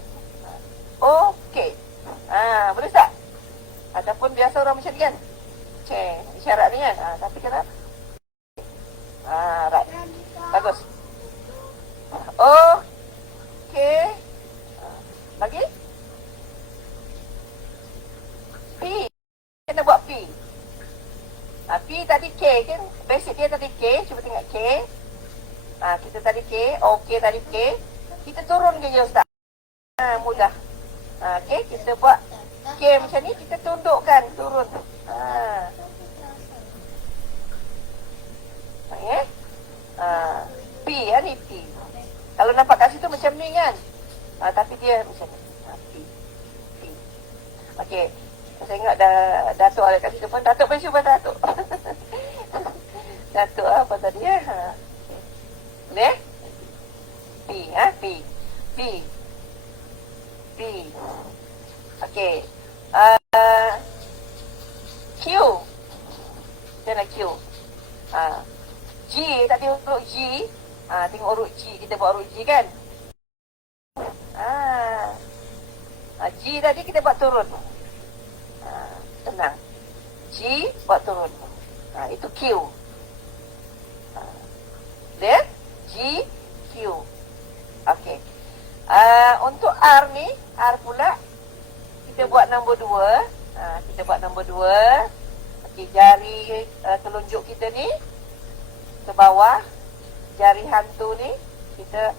Okey. Boleh tak? Ataupun biasa orang macam ni kan? Isyarat ni kan? Tapi kena right. Bagus. Okey. Lagi? P. Kena buat P. P tadi K kan? Basic dia tadi K. Cuba tengok K. Kita tadi K. Okey tadi K. Kita turun ke je Ustaz. Okey, kita buat K macam ni, kita tundukkan turun. Okey. P ni P. Kalau nampak kat situ macam ni kan. Tapi dia macam ni. P. P. Okey. Saya ingat Datuk ada kat situ pun. Datuk pun cuba Datuk. Datuk apa tadi ya? Boleh? P. P. P. P. Okey. Q. Macam Q. G. Tadi huruf G. Tengok huruf G. Kita buat huruf G kan? G tadi kita buat turun. Tenang. G buat turun. Itu Q. Boleh? G, Q. Okey. Untuk R ni, R pula, kita buat nombor 2. Kita buat nombor 2. Okey, jari telunjuk kita ni ke bawah. Jari hantu ni kita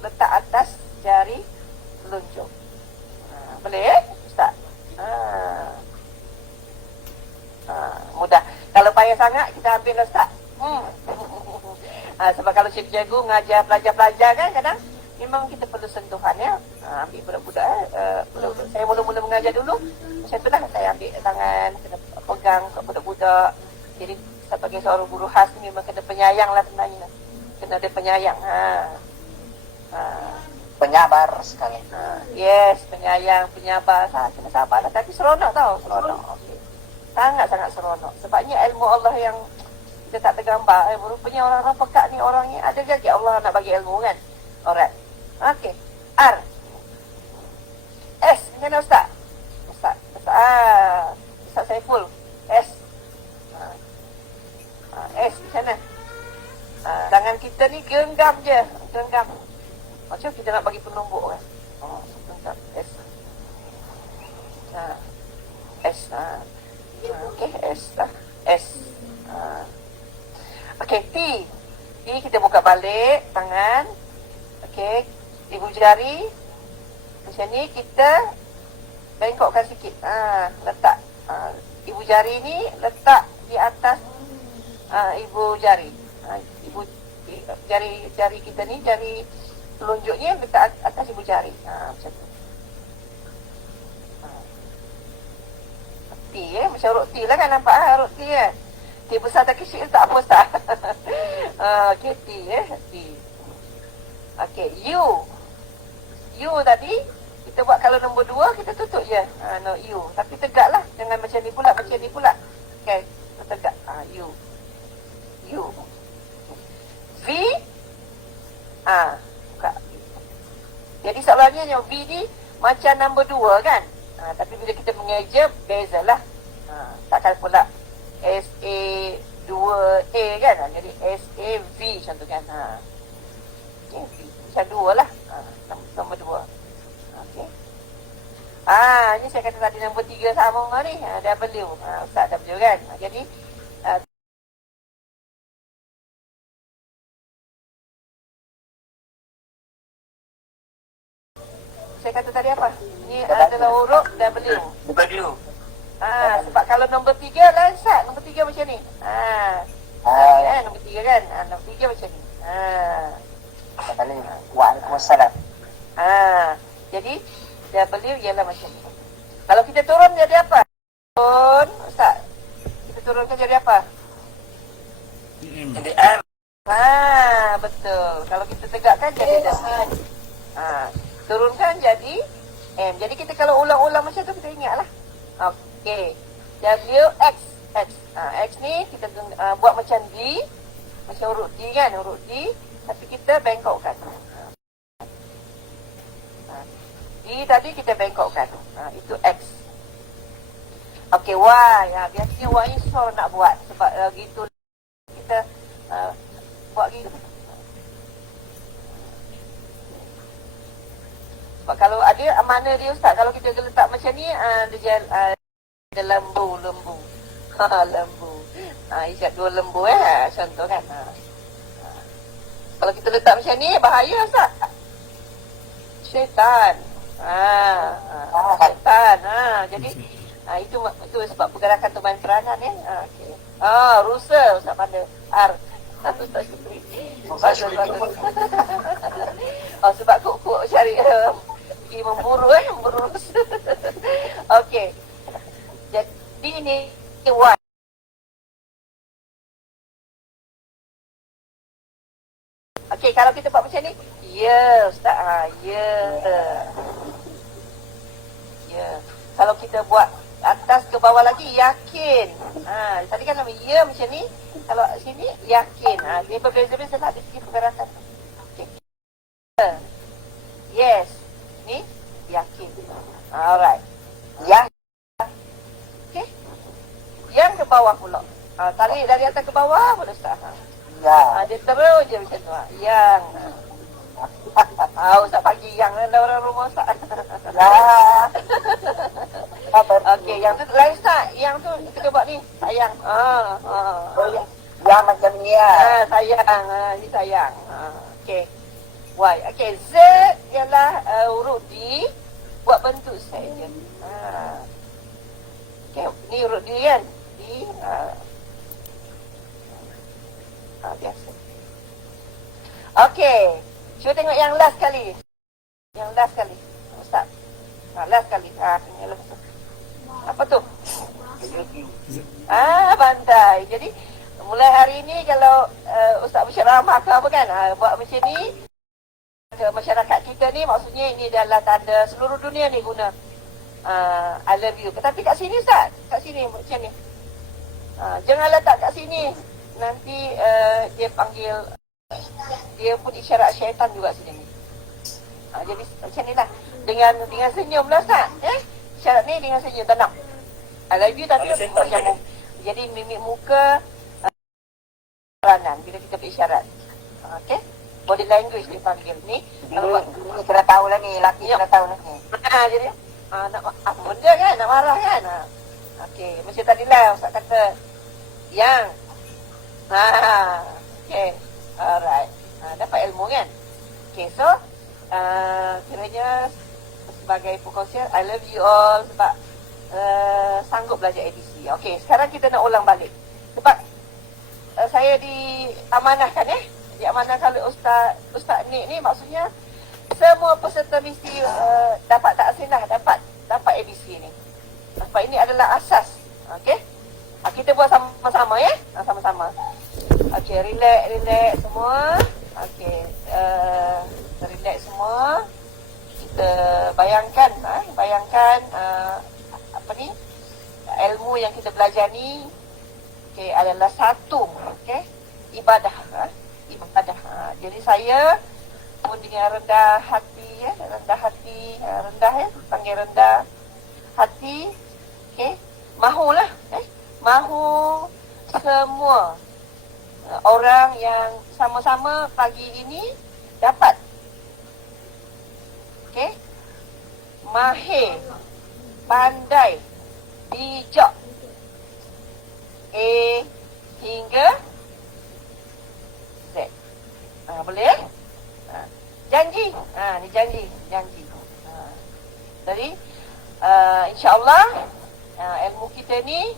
letak atas jari telunjuk. Boleh? Ustaz? Mudah. Kalau payah sangat, kita ambil Ustaz. Sebab kalau cikgu ngajar pelajar-pelajar kan, kadang memang kita perlu sentuhan ya. Ambil budak-budak. Budak-budak. Saya mula-mula mengajar dulu, macam tu lah. Saya ambil tangan, kena pegang ke budak-budak. Jadi sebagai seorang guru khas ni memang kena penyayang lah sebenarnya. Kena ada penyayang. Penyabar sekali. Yes, penyayang, penyabar. Kena sabar lah. Tapi seronok tau. Seronok. Okay. Sangat-sangat seronok. Sebabnya ilmu Allah yang kita tak tergambar. Rupanya orang-orang pekat ni, orang ni ada lagi Allah nak bagi ilmu kan. Alright. Okay. R. S. Macam mana Ustaz? Ustaz. Ustaz Saiful. S. S. Macam mana? Tangan kita ni genggam je. Genggam. Macam kita nak bagi penumbuk kan. Genggam. S. S. Okay. S lah. S. Okay. T. T kita buka balik tangan. Okay. Ibu jari. Macam ni kita bengkokkan sikit. Letak. Ibu jari ni letak di atas ibu jari. Ibu jari kita ni, jari telunjuknya letak atas ibu jari. Macam tu. T macam huruf T lah kan, nampak huruf T kan. T besar tak kecil tak apa Ustaz. Okay, T T. Okay, U. U tadi kita buat kalau nombor 2 kita tutup je. No U. Tapi tegak lah. Jangan macam ni pula, macam ni pula. Okay, tegak. U. U. V. Buka. Jadi soalannya V ni macam nombor 2 kan. Tapi bila kita mengeja, bezalah. Takkan pula SA2A kan. Jadi SAW macam tu kan. Okay, V. Macam 2 lah. Nombor 2. Okay. Ni saya kata tadi nombor 3 sama ni. W. Ustaz W kan. Jadi saya kata tadi apa? Ni adalah huruf W. W. Sebab kalau nombor 3 lah Ustaz. Nombor 3 macam ni. Nombor 3 kan. Nombor 3 macam ni. Kembali. Waalaikumsalam. Jadi W ialah macam ni. Kalau kita turun jadi apa? Turun Ustaz. Kita turunkan jadi apa? Jadi M. Betul. Kalau kita tegakkan jadi W. Turunkan jadi M. Jadi kita kalau ulang-ulang macam tu kita ingatlah. Okey. W X. X. X ni kita buat macam D. Macam huruf D kan. Huruf D. Tapi kita bengkokkan. D tadi kita bengkokkan. Itu X. Okey, Y. Biasanya Y ni susah nak buat. Sebab gitu kita buat gitu. Sebab kalau ada mana dia Ustaz, kalau kita letak macam ni, dia ada lembu. Lembu. Isyak 2 lembu contoh kan. Kalau kita letak macam ni, bahaya Ustaz. Syaitan. Syaitan. Jadi itu sebab pergerakan tu main peranan ya. Okey. Rusa Ustaz pandai. Ustaz Syukri. Bagus. Sebab kuk cari pergi memburu memburu rusa. Okey. Jadi ini one. Okey, kalau kita buat macam ni, ya Ustaz, ya. Kalau kita buat atas ke bawah lagi, yakin. Tadi kan nama ya macam ni, kalau sini yakin. Dia berbeza-beza lah dari segi pergerakan. Okay. Yes. Ni yakin. Alright. Yang. Okay. Yang ke bawah pula. Tarik dari atas ke bawah boleh Ustaz. Ya. Dia terus je macam tu. Yang. Ustaz pagi yang ada orang rumah Ustaz. Ya. Okey, yang tu lain Ustaz. Yang tu kita buat ni, sayang. Yang macam ni ya. Sayang. Ni sayang. Okey. Y. Okey, Z ialah huruf D buat bentuk saja. Okey, ni huruf D kan? D. Biasa. Okey. Cuba tengok yang last kali. Yang last kali. Ustaz. Last kali. Yang last. Apa tu? Pandai. Jadi, mulai hari ini kalau Ustaz berceramah ke apa kan, buat macam ni ke masyarakat kita ni, maksudnya ini adalah tanda seluruh dunia ni guna I love you. Tetapi kat sini Ustaz, kat sini macam ni. Jangan letak kat sini. Nanti dia panggil, dia pun isyarat syaitan juga sini ni. Jadi macam ni lah. Dengan senyum lah Ustaz. Isyarat ni dengan senyum, tanam. I love you tapi macam jadi mimik muka peranan bila kita berisyarat. Okay? Body language dipanggil ni. Ini kena tahu lah ni, laki kena tahu lah ni. Jadi nak apa benda kan, nak marah kan. Okey, macam tadilah Ustaz kata yang okey. Alright. Dapat ilmu kan. Okey, so kiranya sebagai perkongsian, I love you all sebab sanggup belajar ABC. Okey, sekarang kita nak ulang balik. Sebab saya diamanahkan diamanahkan oleh Ustaz Nik ni, maksudnya semua peserta mesti dapat taksinah, dapat ABC ni. Sebab ini adalah asas. Okey. Kita buat sama-sama ya. Sama-sama. Okey, relax semua. Okey, relax semua. Kita bayangkan apa ni? Ilmu yang kita belajar ni adalah satu, ibadah, ibadah. Jadi saya pun dengan rendah hati panggil rendah hati, mahulah, mahu semua orang yang sama-sama pagi ini dapat, mahir, pandai, bijak, A hingga Z. Boleh? Janji. Ni janji. Jadi insya-Allah ilmu kita ni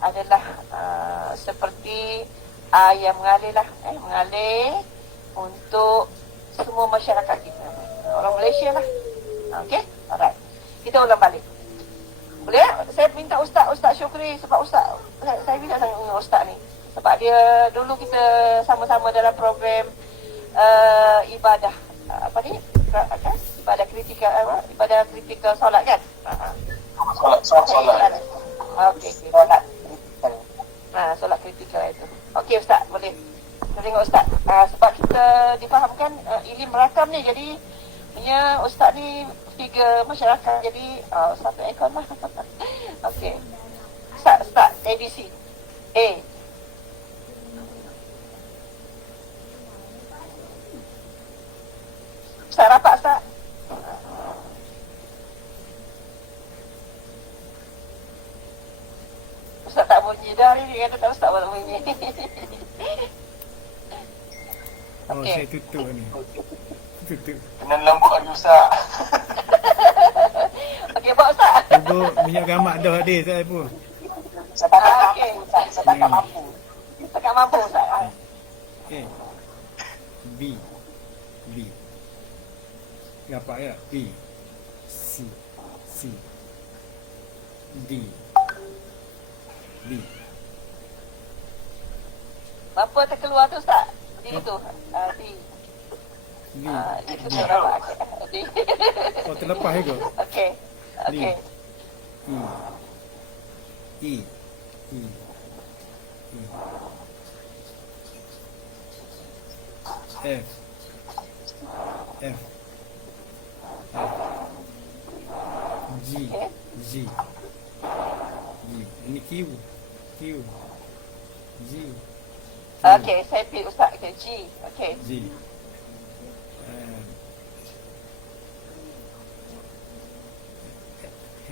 adalah seperti air yang mengalir lah, mengalir untuk semua masyarakat kita, orang Malaysia lah. Okey, alright. Kita ulang balik. Boleh? Saya minta Ustaz Syukri, sebab saya minta sangat dengan Ustaz ni. Sebab dia dulu kita sama-sama dalam program ibadah apa ni? Ibadah kritikal solat kan? Solat. Okey. Solat kritikal itu. Okey Ustaz, boleh. Kita tengok Ustaz. Sebab kita difahamkan ilim rakam ni, jadi punya Ustaz ni figure masyarakat, jadi satu ekor lah. Okey. Start ABC. A. Ustaz rapat Ustaz. Ustaz tak bunyi dah ni, dia kata tak Ustaz tak bunyi. Saya tutup ni. Tutup. Kena lembut lagi Ustaz. Lagu minyak gamak dah ada saya pun. Setakat Okey. mampu, Ustaz. Setakat mampu. Tak mampu Ustaz. A B B gapak ya B C D B. Apa terkeluar tu Ustaz? Di itu. Di. B. Itu saudara. Di. Oh, terlepas juga. Okey. Okey. E E F F G Okey. G ini Q Q G Okey, saya pilih Ustaz ke G. Okey. G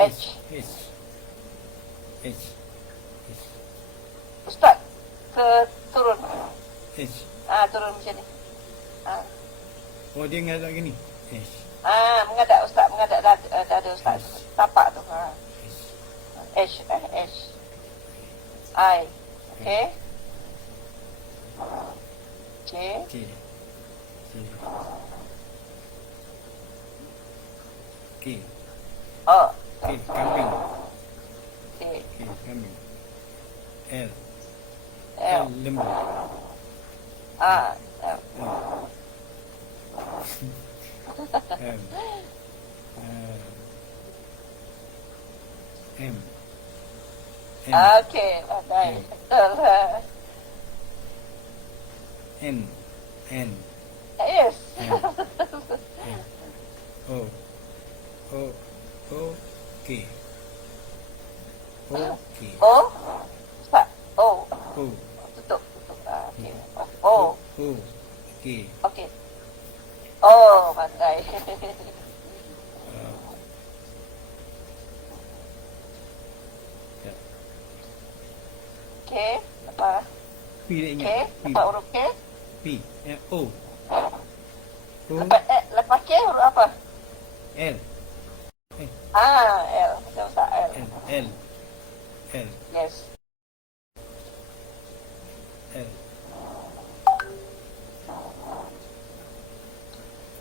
H. H H Ustaz ke turun. H Turun macam ni. oh dia ngadak gini H Mengadap Ustaz, mengadap dada Ustaz. Tapak tu. H. H. I. Okey. J. J J K O. K kambing K. K kambing L L. lembu L. M Okey, baik. Betul. N N Yes. O O O K O K O. Ustaz. O. O Tutup. Okey. O. O K Okey. Oh, pandai. ya. Okey. Lepas. P nak Okey. ingat P Lepas huruf K. P O O Lepas K huruf apa? L L. Macam Ustaz L. L L Yes. L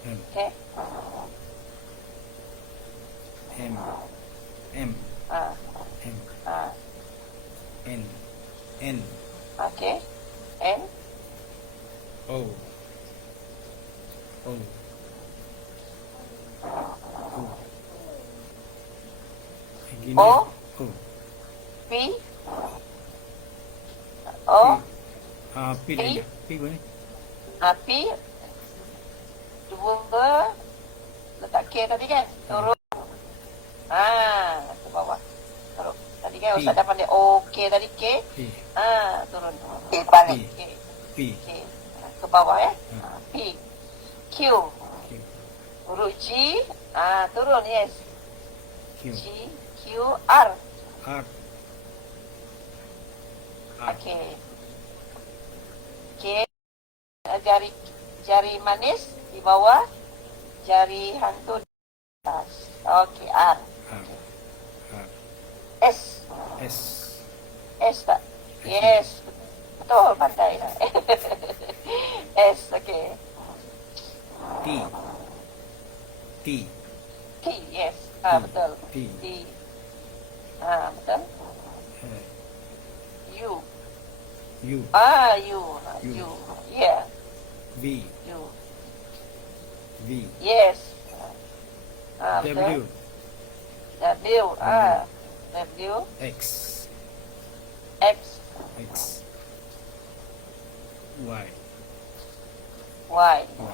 M Okey. M M Ah. M Ah. N N Okey. N. O O O gini O. O P. O. P nak ingat P mana P. Dua. Letak K tadi kan? Turun. Ke bawah. Turun. Tadi kan Ustaz dah pandai OK tadi K. P Turun. K balik. K. P K. Ke bawah ya. P. Q. Q Huruf G. Turun. Yes. Q G. Q. R. R R Okey. K. Jari manis di bawah. Jari hantu di atas. Okey. R. R R S. S S tak? Yes. Betul, pandai lah. S, okey. T T T, yes. Betul. T T. Betul. U. U U. U. U. Yeah. V U. V Yes. W Betul. W. W. X X. X Y Y. Y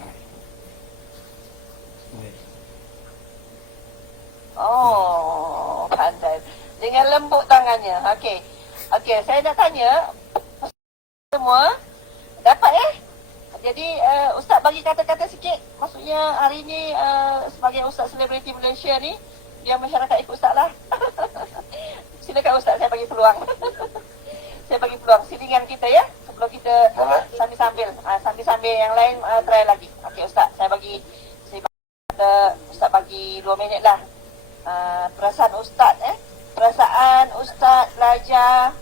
Z Oh, pandai. Dengan lembut tangannya. Okey. Okey, saya nak tanya semua dapat Jadi Ustaz bagi kata-kata sikit. Maksudnya hari ni sebagai Ustaz Selebriti Malaysia ni, biar masyarakat ikut Ustaz lah. Silakan Ustaz, saya bagi peluang. Saya bagi peluang silingan kita ya. Sebelum kita sambil-sambil. Sambil-sambil yang lain try lagi. Okey Ustaz, saya bagi Ustaz bagi 2 minit lah. perasaan ustaz perasaan ustaz belajar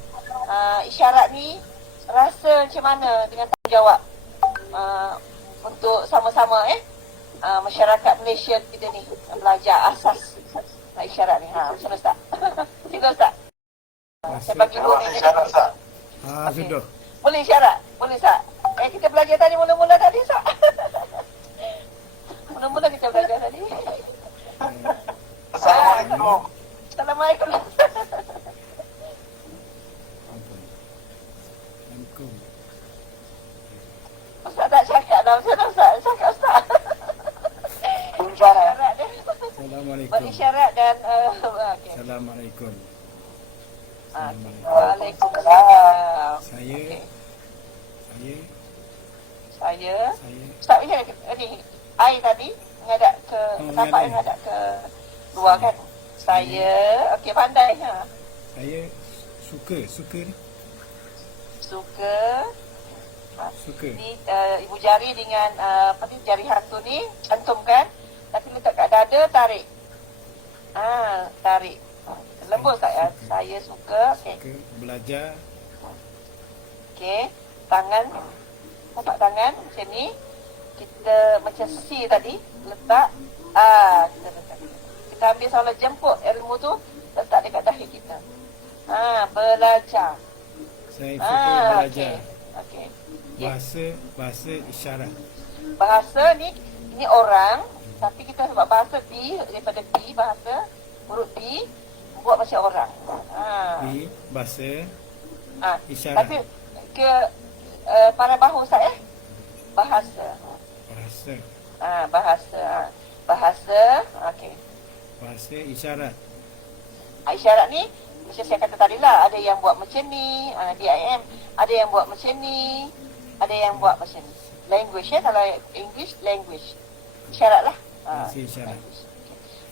isyarat ni rasa macam mana dengan tanggungjawab untuk sama-sama masyarakat Malaysia kita ni belajar asas isyarat ni. Macam mana Ustaz? Sila Ustaz. Saya bagi 2 minit. Sudah. Boleh isyarat? Boleh Ustaz? Kita belajar tadi mula-mula tadi Ustaz. Mula-mula kita belajar tadi. Assalamualaikum. Assalamualaikum. Assalamualaikum. Ustaz tak cakap dah. Macam mana Ustaz? Cakap Ustaz. Isyarat dia. Assalamualaikum. Berisyarat dan okay. Assalamualaikum. Waalaikumsalam. Saya Saya saya Ustaz macam ni I tadi menghadap ke tapak menghadap. menghadap ke luar kan. Saya okey pandai saya suka ni. Suka Suka. ni ibu jari dengan apa ni jari hantu ni cantumkan tapi letak kat dada tarik. Tarik. Lembut tak? Saya suka. Okey. Suka belajar. Okey. Tangan tapak tangan macam ni. Kita macam C tadi letak kita letak. Kita ambil soalan jemput ilmu tu letak dekat dahi kita. Belajar. Saya suka belajar. Okey. Bahasa isyarat. Bahasa ni ini orang tapi kita sebab bahasa B daripada B bahasa huruf B buat macam orang. Di bahasa isyarat. Tapi ke para bahu Ustaz bahasa. Bahasa okey. Bahasa isyarat. Isyarat ni macam saya kata tadi lah, ada yang buat macam ni, DIM, ada yang buat macam ni, ada yang buat macam ni. Language kalau English language. Isyarat lah. Bahasa isyarat.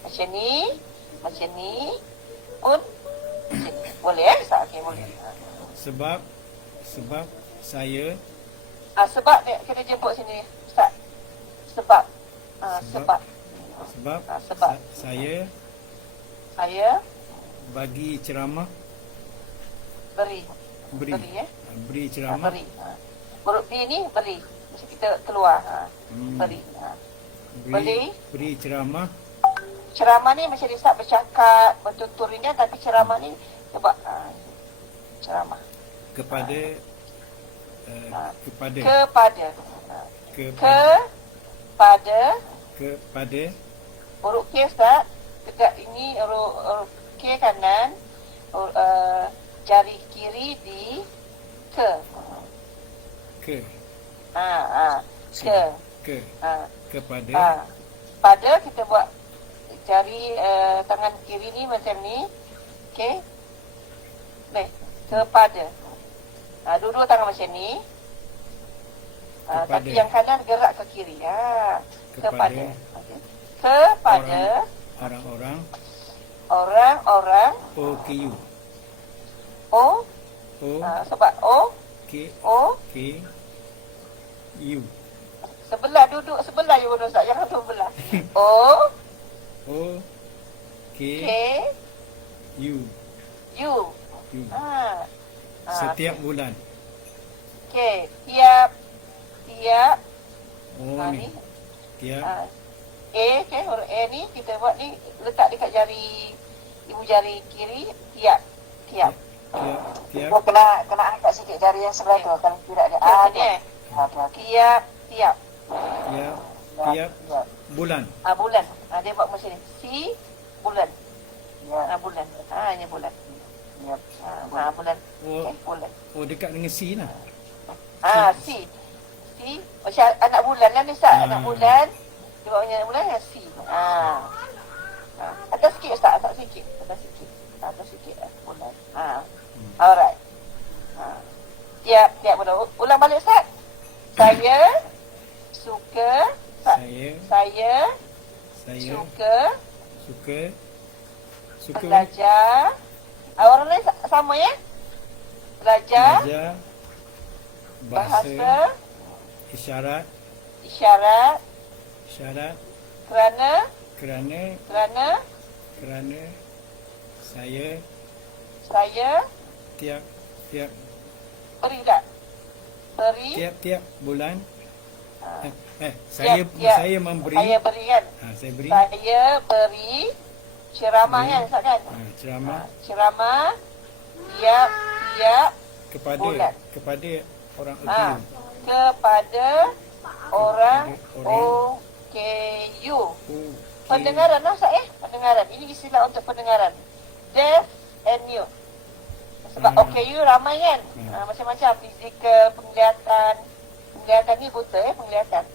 Macam ni pun macam ni. Boleh Ustaz? Okey boleh. Sebab saya Sebab dia kena jemput sini Ustaz. Sebab. Sebab. sebab saya bagi ceramah beri beri ceramah beri. Huruf B ni beri. Mesti kita keluar. Beri. beri ceramah Ceramah ni macam Ustaz bercakap, bertutur ringan tapi ceramah ni sebab ceramah. kepada kepada huruf K Ustaz. Dekat ini huruf K kanan, jari kiri di ke. Kepada Pada kita buat jari tangan kiri ni macam ni. Okey. Baik, kepada. Dua-dua tangan macam ni. Tapi yang kanan gerak ke kiri. Kepada. Okay. Kepada orang-orang OKU sebab U sebelah duduk sebelah you Ustaz, jangan sebelah. K U setiap bulan. Okey, tiap ni tiap okey, huruf A ni kita buat ni letak dekat jari ibu jari kiri, tiap. Kau kena angkat sikit jari yang sebelah tu kalau tidak ada. Tiap bulan. Bulan. Dia buat macam ni. C bulan. Bulan. Ini bulan. Bulan. Okey, bulan. Dekat dengan C lah. C. Macam anak bulan lah ni Ustaz. Anak bulan. Dia buat macam anak bulan yang C. Atas sikit Ustaz. Atas sikit. Bulan. Alright. Tiap bulan. Ulang balik Ustaz. Saya suka belajar. Orang lain sama ya? Belajar bahasa isyarat kerana kerana saya Saya tiap tiap beri tak? Beri. tiap bulan Ha. saya Tiap. saya memberi Saya beri kan? saya beri Saya beri ceramah kan Ustaz kan? ceramah Ceramah tiap bulan. kepada orang Ha. OKU. Kepada orang orang OKU. OKU. Pendengaran lah Ustaz pendengaran. Ini istilah untuk pendengaran. Deaf and mute. Sebab OKU ramai kan? Macam-macam fizikal, penglihatan ni buta penglihatan.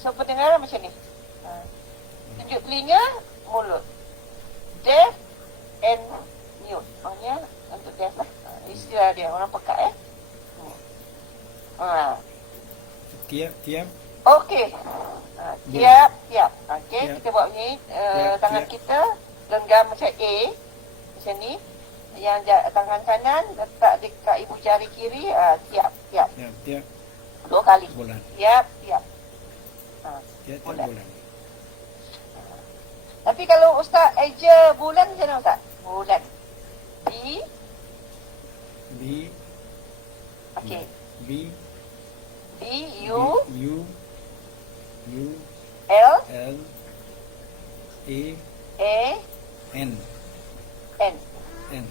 So pendengaran macam ni. Tunjuk telinga, mulut. Deaf and mute. Maksudnya untuk deaf lah. Istilah dia orang pekat tiap Okey. Tiap. Okey, Tiap. kita buat ni tangan tiap. kita genggam macam A macam ni. Yang tangan kanan letak dekat ibu jari kiri, tiap. tiap 2 kali. bulan Tiap. tiap Bulan. bulan Tapi kalau Ustaz eja bulan macam mana Ustaz? Bulan. B Okey. B B U U L L A A N N. N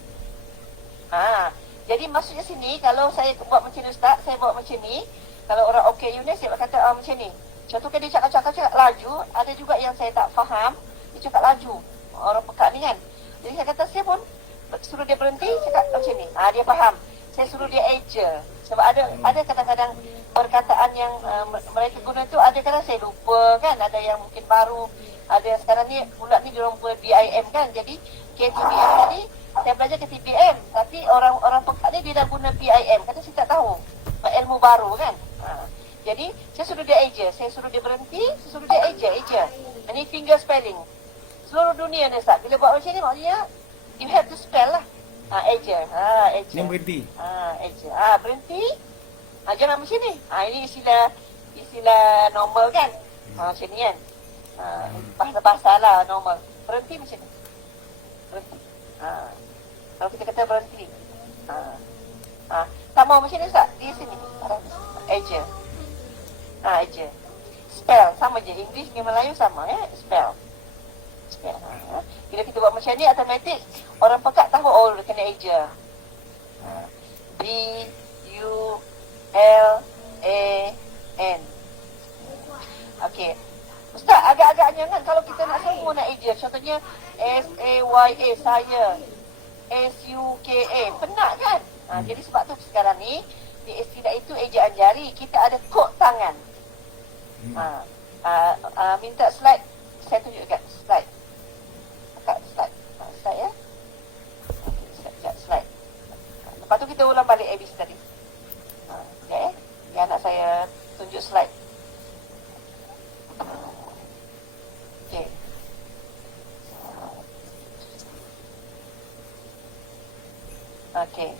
Jadi maksudnya sini kalau saya buat macam ni Ustaz, saya buat macam ni. Kalau orang OKU ni saya kata macam ni. Contohnya dia cakap laju, ada juga yang saya tak faham, dia cakap laju. Orang pekat ni kan. Jadi saya kata saya pun suruh dia berhenti cakap macam ni. Dia faham. Saya suruh dia eja. Sebab ada kadang-kadang perkataan yang mereka guna tu ada kadang saya lupa kan, ada yang mungkin baru. Ada sekarang ni pula ni diorang buat BIM kan. Jadi KTBM tadi saya belajar KTBM, tapi orang pekat ni dia dah guna BIM. Kata saya tak tahu. Ilmu baru kan. Jadi saya suruh dia eja, saya suruh dia berhenti, saya suruh dia eja. Ini finger spelling. Seluruh dunia ni Ustaz. Bila buat macam ni maksudnya you have to spell lah. Eja. Eja. yang berhenti Eja. Berhenti. Jangan macam ni. Ini istilah normal kan. Macam ni kan. Bahasa-bahasa lah normal. Berhenti macam ni. Berhenti. Kalau kita kata berhenti. Tak mau macam ni Ustaz. Di sini. Eja. Eja. Spell. Sama je. English dengan Melayu sama Spell. Bila kita buat macam ni automatik orang pekat tahu dia kena eja. B U L A N. Okey. Ustaz agak-agaknya kan kalau kita nak semua nak eja, contohnya S A Y A saya, S U K A penat kan. Jadi sebab tu sekarang ni di istilah itu ejaan jari, kita ada kod tangan. Minta slide, saya tunjukkan slide. Slide ya. Slide. Lepas tu kita ulang balik ABC tadi. Ya, anak saya tunjuk slide. Okey. Okey.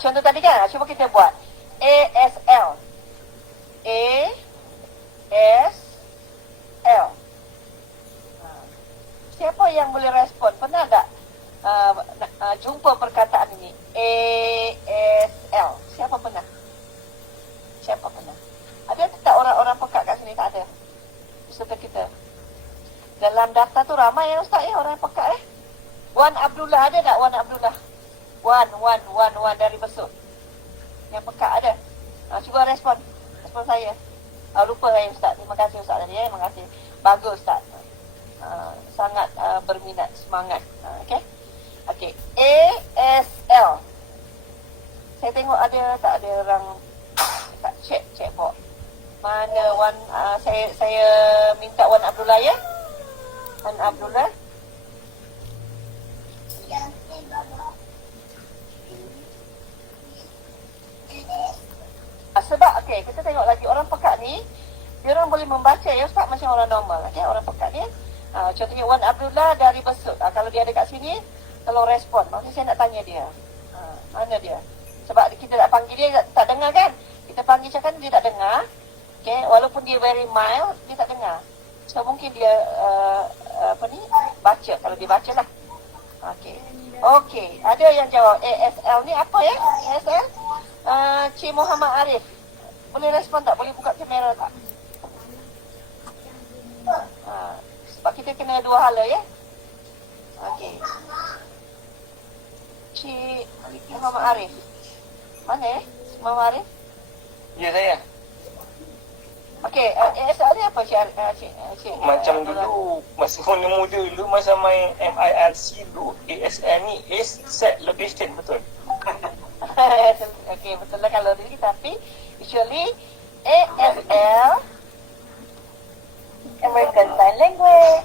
Contoh tadi kan, cuba kita buat ASL. ASL. Siapa yang boleh respon? Pernah tak jumpa perkataan ini? ASL. Siapa pernah? Ada tak orang-orang pekat kat sini? Tak ada. Peserta kita. Dalam daftar tu ramai ya Ustaz orang pekat Wan Abdullah ada tak? Wan Abdullah. Wan dari Besut. Yang pekat ada. Cuba respon saya. Lupa saya Ustaz. Terima kasih Ustaz tadi Terima kasih. Bagus Ustaz. Sangat berminat, semangat. Okey. ASL. Saya tengok ada tak ada orang tak check box. Mana Wan saya minta Wan Abdullah ya. Wan Abdullah. Sebab kita tengok lagi orang pekat ni, dia orang boleh membaca ya Ustaz macam orang normal. Orang pekat ni. Contohnya Wan Abdullah dari Besut. Kalau dia ada kat sini, tolong respon. Maksudnya saya nak tanya dia. Mana dia? Sebab kita nak panggil dia tak dengar kan? Kita panggil cakap dia tak dengar. Walaupun dia very mild, dia tak dengar. So mungkin dia baca. Kalau dia baca lah. Okey. Okey, ada yang jawab ASL ni apa ya? ASL? Cik Muhammad Arif. Boleh respon tak? Boleh buka kamera tak? Sebab kita kena dua hala ya. Okey. Cik Muhammad Arif. Mana Cik Muhammad Arif? Ya saya. Okey, ASL ni apa Cik? Macam dulu masa muda dulu masa main MIRC dulu ASL ni is set location betul. Okey, betul lah kalau ni, tapi usually ASL American Sign Language.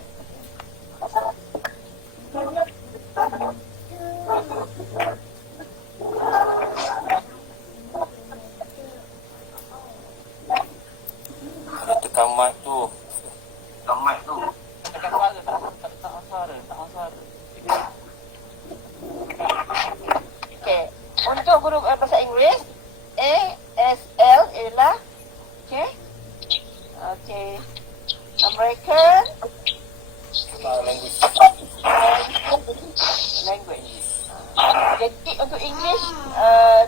Ada tekan mic tu. Tekan mic tu. Tekan suara tak suara. Okey, untuk guru bahasa Inggeris ASL ialah okey. American language. Jadi untuk English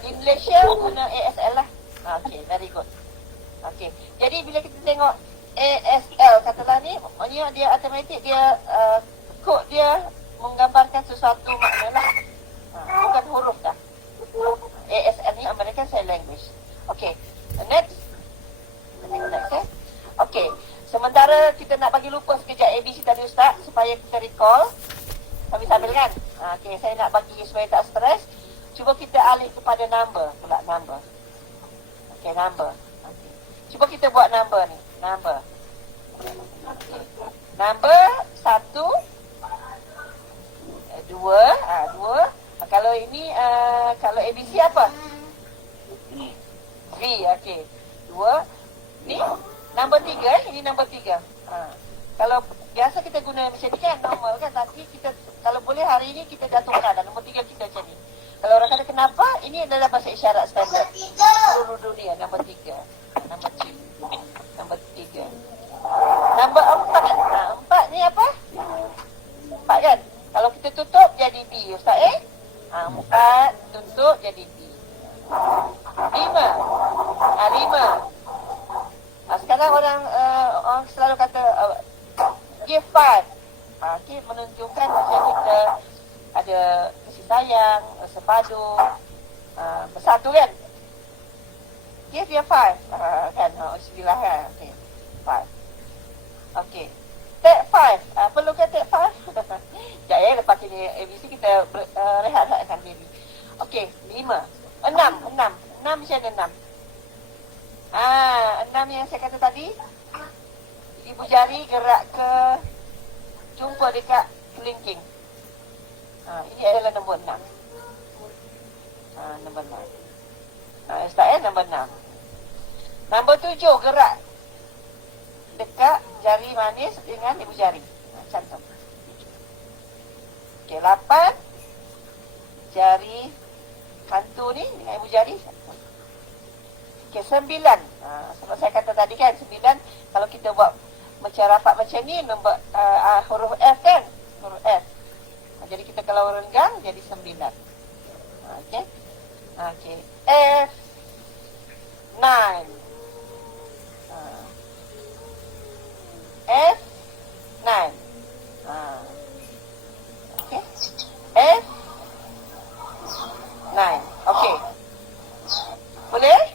di Malaysia guna ASL lah. Okey, very good. Okey. Jadi bila kita tengok ASL katalah ni, maknanya dia automatik dia kod dia menggambarkan sesuatu makna lah. Bukan huruf dah. ASL ni American Sign Language. Okey. Next. Okey. Sementara kita nak bagi lupa sekejap ABC tadi Ustaz supaya kita recall. Kami sambilkan. Okey, saya nak bagi supaya tak stres. Cuba kita alih kepada number pula, number. Okey, number. Okay. Cuba kita buat number ni. Number. Okay. Number 1 2 2. Kalau ini kalau ABC apa? V. Okey. 2. Ni number 3 ini number 3. Kalau biasa kita guna macam ni kan normal kan, tapi kita kalau boleh hari ini kita jatuhkan dan nombor 3 kita macam ni. Kalau orang kata kenapa, ini adalah bahasa isyarat standard seluruh dunia. Nombor 3. Nombor 3. Nombor 3. Nombor 4. 4 ni apa? 4 kan? Kalau kita tutup jadi B Ustaz 4 tutup jadi B. 5. 5. Sekarang orang selalu kata give 5. Okay, menunjukkan macam kita ada kasih sayang, sepadu, bersatu kan? Give dia 5. Kan? Bismillah kan? Okay. 5. Okay. Take 5. Perlu ke take 5? Sekejap ya, lepas ini ABC kita rehat-rehatkan baby. Okay, 5. 6. 6 macam mana 6? 6 yang saya kata tadi, ibu jari gerak ke jumpa dekat kelingking. Ini adalah nombor 6. Nombor 6. Ustaz nombor 6. Nombor 7 gerak dekat jari manis dengan ibu jari. Cantum. Okey, 8 jari hantu ni dengan ibu jari. Okey, 9. Sebab saya kata tadi kan 9 kalau kita buat macam rapat macam ni nombor huruf F kan? Huruf F. Jadi kita kalau renggang jadi 9. Okey. Okey. F 9. F 9. Okey. F 9. Okey. Boleh?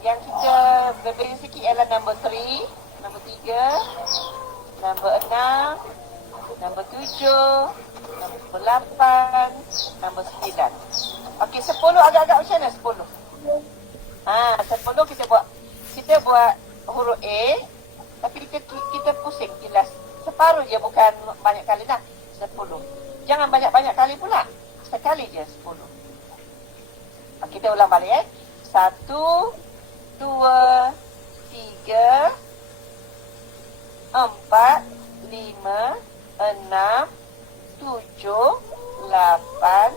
Yang kita berbeza sikit ialah nombor 3, nombor 3, nombor 6, nombor 7, nombor 8, nombor 9. Okey, 10 agak-agak macam mana 10? 10 kita buat huruf A, tapi kita pusing jelas. Separuh je, bukan banyak kali dah. 10. Jangan banyak-banyak kali pula. Sekali je 10. Kita ulang balik 1, 2, 3, 4, 5, 6, 7, 8,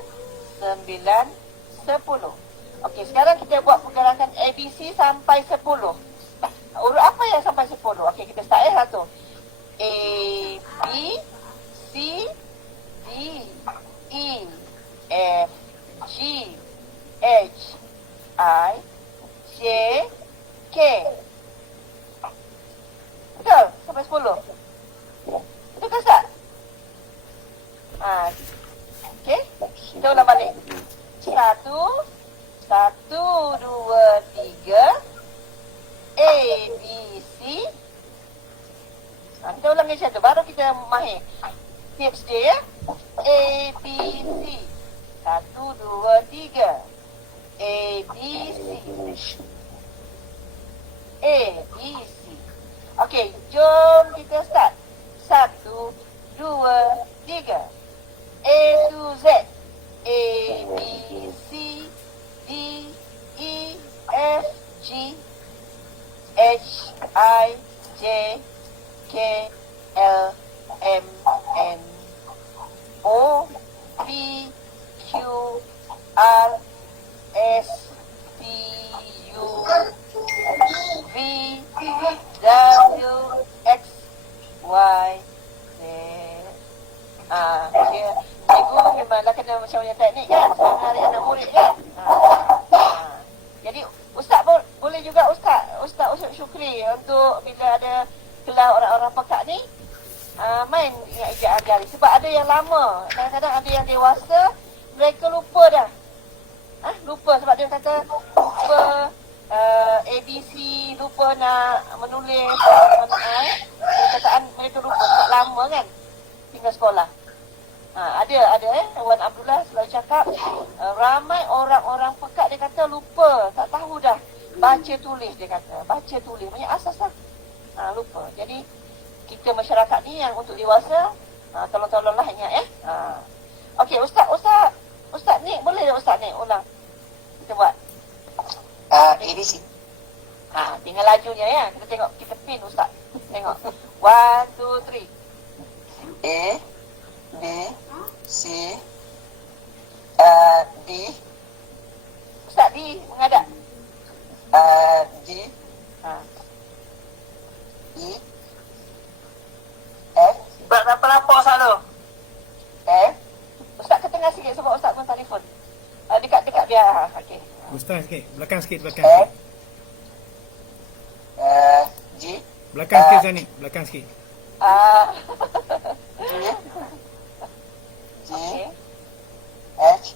9, 10. Okey, sekarang kita buat pergerakan ABC sampai 10. Urut apa yang sampai 10? Okey, kita start satu. A, B, C, D, E, F, G, H, I, J, K. Betul? Sampai 10? Betul ke Ustaz? Okey. Kita ulang balik. 1, 2, 3. A, B, C. Kita ulang macam tu. Baru kita mahir. Tips dia ya. A, B, C. 1, 2, 3. A, B, C. A, B, C. Okey, jom kita start. 1, 2, 3. A to Z. A, B, C, D, E, F, G, H, I, J, K, L, M, N, O, P, Q, R, S, T, U, V, W, X, Y, Z. Cikgu memanglah kena macam yang teknik kan, hari anak murid kan. Jadi Ustaz pun boleh juga Ustaz Syukri untuk bila ada kelas orang-orang pekak ni main ejaan jari. Sebab ada yang lama, kadang-kadang ada yang dewasa, mereka lupa dah. Lupa sebab dia kata lupa ABC, lupa nak menulis perkataan, mereka lupa sebab lama kan tinggal sekolah. Ada Wan Abdullah selalu cakap ramai orang-orang pekak, dia kata lupa, tak tahu dah baca tulis, dia kata baca tulis banyak asas lah, lupa. Jadi kita masyarakat ni yang untuk dewasa, tolong-tolonglah ingat Okey, Ustaz ni boleh tak Ustaz ni ulang kita buat ABC. tinggal lajunya ya, kita tengok, kita pin Ustaz tengok 1, 2, 3. A, B, C, D, Ustaz di menghadap. G, E, F, Berapa selalu? F, Ustaz ke tengah sikit sebab Ustaz pun telefon. Dekat dia. Okey. Ustaz sikit, belakang sikit, belakang F, sikit. G, Belakang sikit Zani, belakang sikit. G, Okey. H,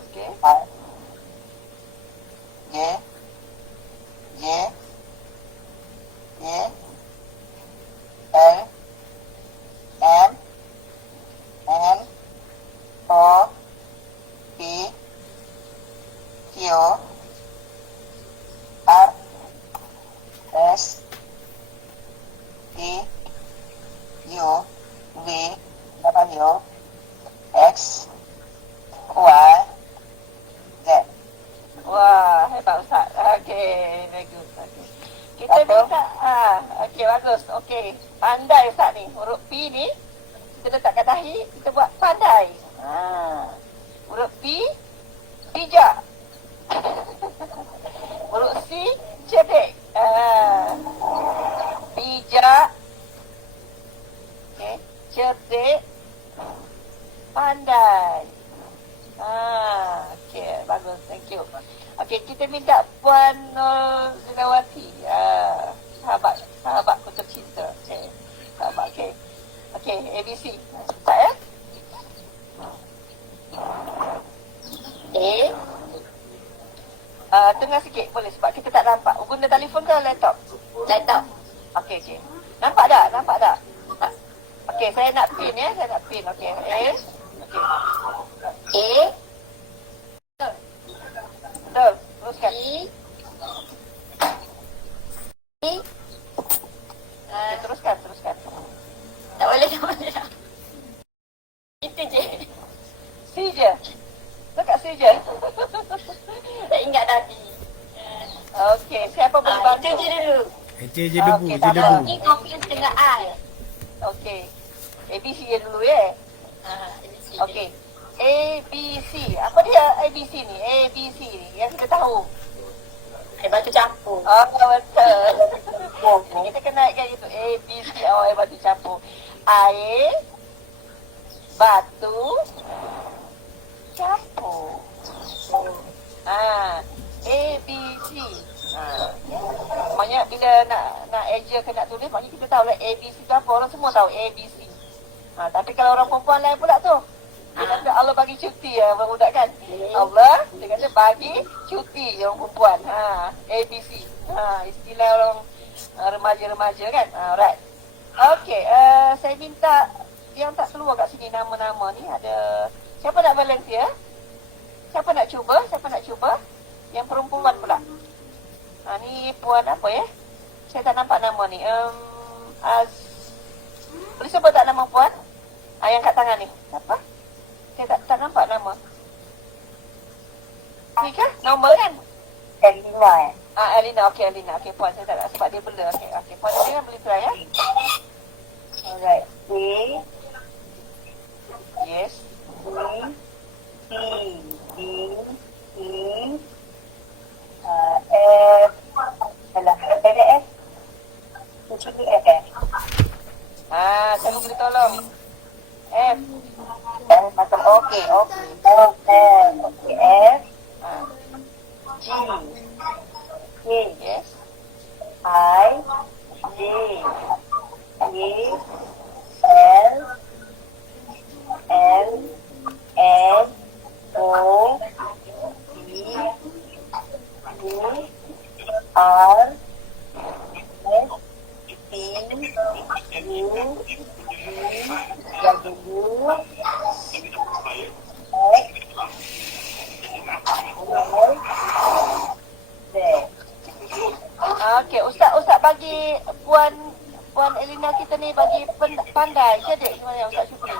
Okey. I, J, J, E, L, M, N, O, P, Q, R, S, T, U, V, W, X, Y, Z. Wah, hebat Ustaz. Okey, very good. Okey. Kita minta okey, bagus. Okey. Pandai Ustaz ni. Huruf P ni kita letak kat dahi, kita buat pandai. Huruf P bijak. Huruf C cerdik. Bijak. Okey, cerdik. Pandai. Okey, bagus. Thank you. Okey, kita minta Puan Nur Zinawati. Sahabatku tercinta. Okey. Sahabat, okey. Okey, ABC. Cepat ya. A. Tengah sikit boleh sebab kita tak nampak. Guna telefon ke laptop? Laptop. Okey, okey. Nampak tak? Nampak tak? Okey, saya nak pin ya. Saya nak pin. Okey. A. Okey. A. Betul. Teruskan. E. Teruskan. Tak boleh. Itu je. C je. Dekat C je. Tak ingat tadi. Okey, siapa boleh bantu? Itu je dulu. Je debu, Okey, je tak debu. apa. Confidence dengan I. Okey. ABC je dulu ya. Okey. A, B, C. Apa dia A, B, C ni? A, B, C ni yang kita tahu. Batu campur. Betul. Kita kena naikkan itu. A, B, C. Batu campur. Air. batu, capur. A, B, C. Maknanya bila nak eja ke nak tulis, maknanya kita tahu lah A, B, C tu apa. Orang semua tahu A, B, C. Tapi kalau orang perempuan lain pula tu, dia kata Allah bagi cuti ya, budak kan. Allah, dia kata bagi cuti orang perempuan. A, B, C. Istilah orang remaja-remaja kan. Alright. Okey, saya minta yang tak keluar kat sini nama-nama ni ada. Siapa nak volunteer? Siapa nak cuba? Yang perempuan pula. Ni puan apa ya? Saya tak nampak nama ni. Boleh sebut tak nama puan? Yang kat tangan ni. Apa? Saya tak nampak nama. Ni kah? Nombor kan? Elina. Elina. Okey, Elina. Okey, puan. Saya tak nak sebab dia bela. Okey. Puan Elina boleh try ya? Alright. A, Yes. B, C, D, E, F. Alah, ada F. Macam ni F eh? Saya boleh tolong. F. Macam okey. F, F, G, K, Yes. I, J, K, L, M, N, O, P, Q, R, S, T, U, W, X, Z. Okey, Ustaz bagi Puan Elina kita ni bagi pandai cerdik sebenarnya Ustaz Syukri.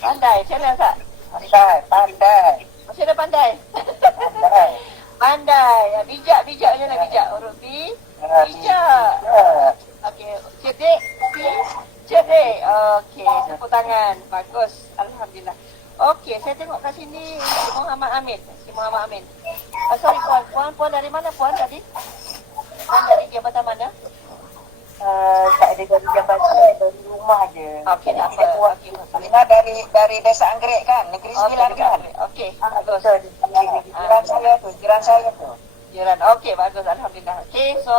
Pandai, macam mana Ustaz? Pandai. Macam mana pandai? Pandai. Pandai. Bijak macam mana bijak? Huruf B. Bijak. Okey, cerdik. C. Cerdik. Okey, tepuk tangan. Bagus. Alhamdulillah. Okey, saya tengok kat sini Encik Muhammad Amin. Sorry puan dari mana puan tadi? Puan dari jabatan mana? Tak ada dari jabatan, dari rumah je. Okey, tak apa. Okey, Alina dari Desa Anggrek kan? Negeri Sembilan kan? Okey, Bagus. bagus. Jiran saya tu. Jiran. Okey, bagus. Alhamdulillah. Okey, so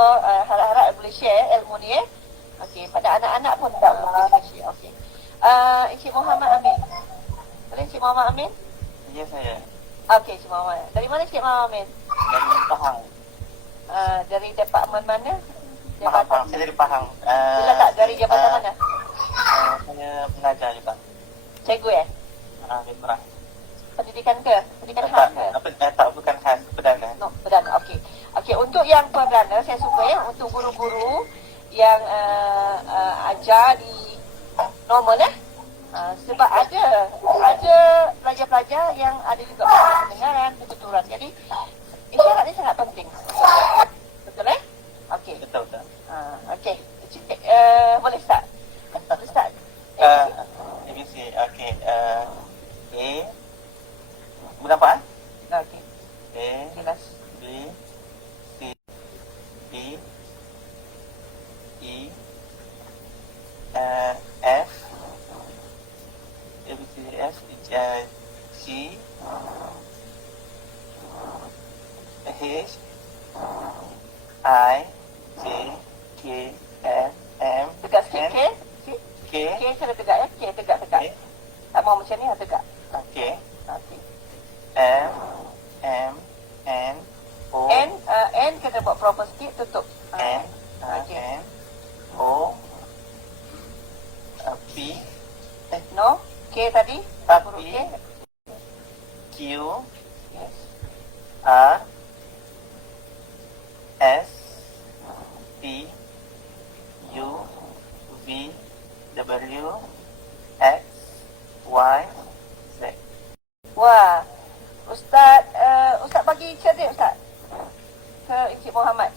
harap-harap boleh share ilmu ni Okey, pada anak-anak pun tak boleh share. Okey. Encik Muhammad Amin. Boleh Encik Muhammad Amin? Ya saya. Okey, Encik Muhammad. Dari mana Encik Muhammad Amin? Dari Pahang. Dari departmen mana? Pahang. Saya dari Pahang. Bila tak dari jabatan mana? Saya pengajar juga. Cikgu Lebih Pendidikan ke? Pendidikan khas ke? tak, bukan khas, perdana. No, perdana. Okey. Okey, untuk yang perdana saya suka ya untuk guru-guru yang ajar di normal sebab ada pelajar-pelajar yang ada juga pendengaran, ketuturan. Jadi isyarat ni sangat penting. Betul Okey. Betul. Okey. Boleh start. ABC. Okey. A. Berapa? Okey. A. Jelas. B. C. D. E. F. A B C D F. G. H. I. J. K. L. M. Tegak sikit N. K. K. K kena tegak ya. K tegak. K. Tak mau macam ni tegak. Okey. Okey. M. N. O. N kena buat proper sikit tutup. N. Okey. N. O. P. No. K tadi. Huruf P. K. Q. Yes. R. S. T. U. V. W. X. Y. Z. Wah. Ustaz bagi cerdik Ustaz. Ke Encik Muhammad.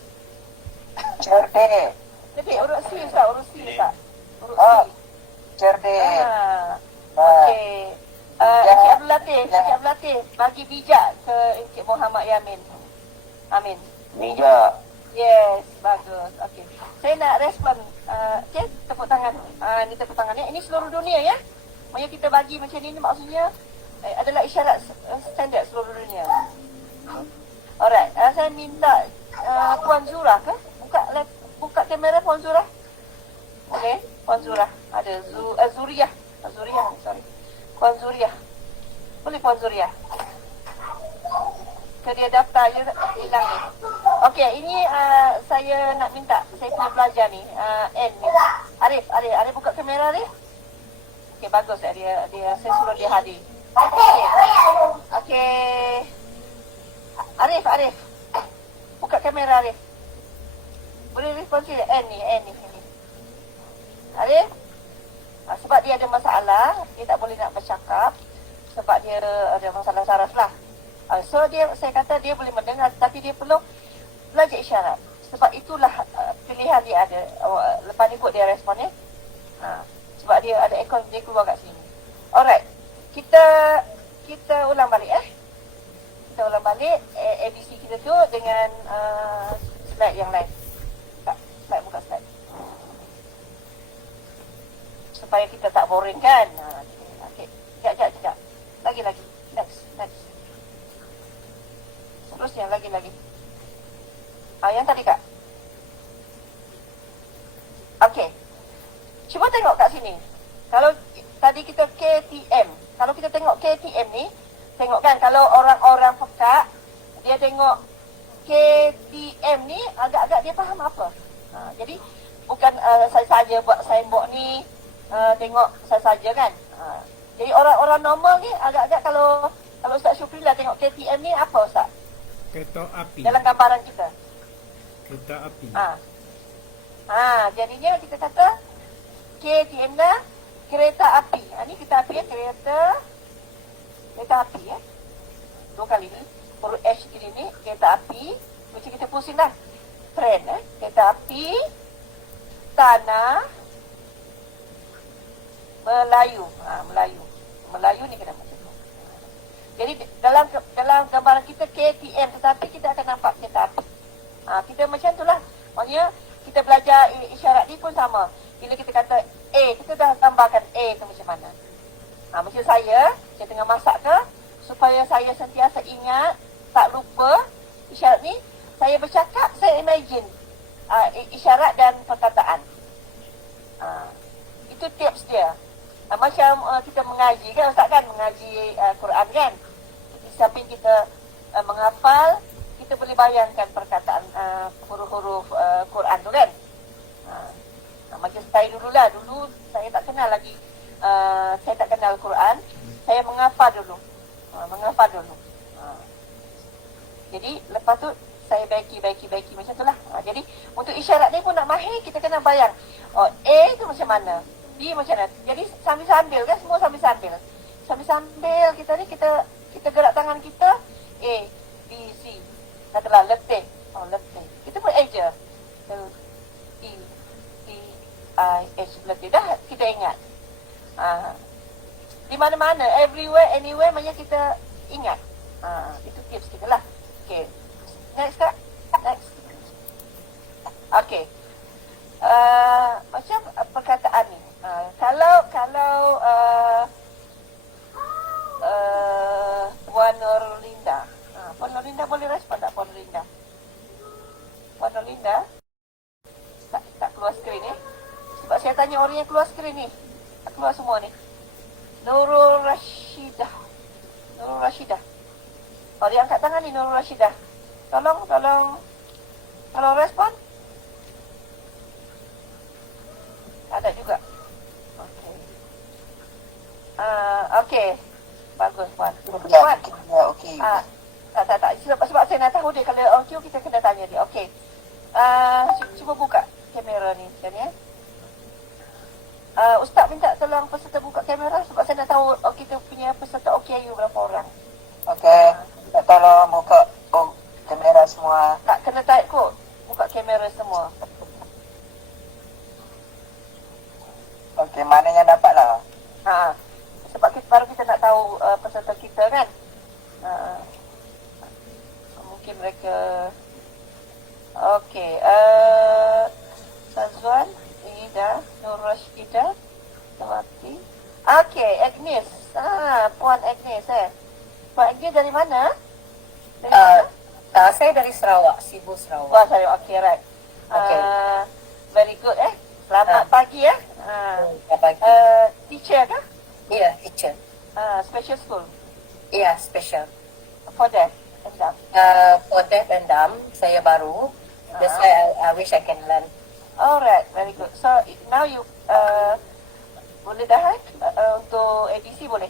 Cerdik. Cerdik urut C Ustaz, urut C Ustaz. Urut C. Cerdik. Okey. Encik Abdul Latif bagi bijak ke Encik Muhammad Yamin. Amin. Bijak. Yes, bagus. Okey. Saya nak respon. Okey, tepuk tangan. Ni tepuk tangan ya. Ini seluruh dunia ya. Maksudnya kita bagi macam ni maksudnya adalah isyarat standard seluruh dunia. Alright, saya minta Puan Zura ke? Buka kamera Puan Zura. Boleh? Puan Zura. Ada Zuriah. Zuriah, sorry. Puan Zuriah. Boleh Puan Zuriah? Ke dia daftar je hilang ni. Okey, ini saya nak minta saya punya pelajar ni, N ni. Arif buka kamera Arif. Okey, bagus dia saya suruh dia hadir. Okey. Arif. Buka kamera Arif. Boleh respon sila N ni. Arif. Sebab dia ada masalah, dia tak boleh nak bercakap sebab dia ada masalah saraf lah. So saya kata dia boleh mendengar tapi dia perlu belajar isyarat. Sebab itulah pilihan dia ada. Lepas ni dia respon ya. Sebab dia ada akaun dia keluar kat sini. Alright. Kita ulang balik Kita ulang balik ABC kita tu dengan slide yang lain. Buka slide. Supaya kita tak boring kan. Okey. Sekejap. Lagi. Next. Terusnya lagi. Yang tadi Kak. Okey. Cuba tengok kat sini. Kalau tadi kita KTM. Kalau kita tengok KTM ni, tengok kan kalau orang-orang pekak, dia tengok KTM ni agak-agak dia faham apa. Jadi bukan saya saja buat signboard ni, tengok saya saja kan. Jadi orang-orang normal ni agak-agak kalau Ustaz Syufrila tengok KTM ni apa Ustaz? Kereta api. Dalam gambaran kita. Kereta api. Jadinya kita kata KTM dah kereta api. Ni kereta api kereta api dua kali ni. Huruf H ini kereta api. Macam kita pusing dah. Tren kereta api tanah Melayu. Melayu ni kena macam tu. Jadi dalam gambaran kita KTM, tetapi kita akan nampak kereta api. Kita macam tu lah. Maksudnya kita belajar isyarat ni pun sama. Bila kita kata A, kita dah tambahkan A tu macam mana. Macam saya tengah masak ke, supaya saya sentiasa ingat, tak lupa isyarat ni, saya bercakap, saya imagine isyarat dan perkataan. Itu tips dia. Macam kita mengaji kan, Ustaz kan mengaji Quran kan. Di samping kita menghafal, kita boleh bayangkan perkataan huruf-huruf Quran tu kan. Macam saya dululah. Dulu saya tak kenal lagi. Saya tak kenal Quran. Saya menghafal dulu. Jadi lepas tu saya baiki macam tu lah. Jadi untuk isyarat ni pun nak mahir, kita kena bayang. A tu macam mana? B macam mana? Jadi sambil-sambil kan, semua sambil-sambil. Sambil-sambil kita ni, kita gerak tangan kita. A, B, C. Katalah letih. Letih. Kita pun A je. E, I, H. Letih. Dah kita ingat. Di mana-mana, everywhere, anywhere, maknanya kita ingat. Itu tips kita lah. Okay. Next Kak. Next. Okay. Macam perkataan ni. Kalau Puan Nurlinda. Puan Nurlinda boleh respon tak Puan Nurlinda? Puan Nurlinda tak keluar skrin ni. Sebab saya tanya orang yang keluar skrin ni. Tak keluar semua ni. Nurul Rashidah. Dia angkat tangan ni Nurul Rashidah. Tolong respon. Ada juga. Okey. Okey. Bagus Puan. Puan. Okey. Tak. Sebab saya nak tahu dia kalau okey kita kena tanya dia. Okey. Cuba buka kamera ni sekali ya. Ustaz minta tolong peserta buka kamera sebab saya nak tahu kita punya peserta OKU berapa orang. Okey. Tolong buka kamera semua. Tak kena tarik kot. Buka kamera semua. Okey, mana yang dapat lah. Sebab baru kita nak tahu peserta kita kan. Mungkin mereka. Okey. Sazwan, Ida, Nur Rashida, Tawati, Okey, Agnes. Puan Agnes Puan Agnes dari mana? Dari mana? Saya dari Sarawak, Sibu Sarawak. Wah, saya okey, right. Okey. Very good Selamat pagi Selamat pagi. Teacher kah? Ya, teacher. Special school Ya, special. for deaf and dumb. For deaf and dumb, saya baru. That's why I wish I can learn. Alright, very good. So now you boleh dah untuk ABC boleh?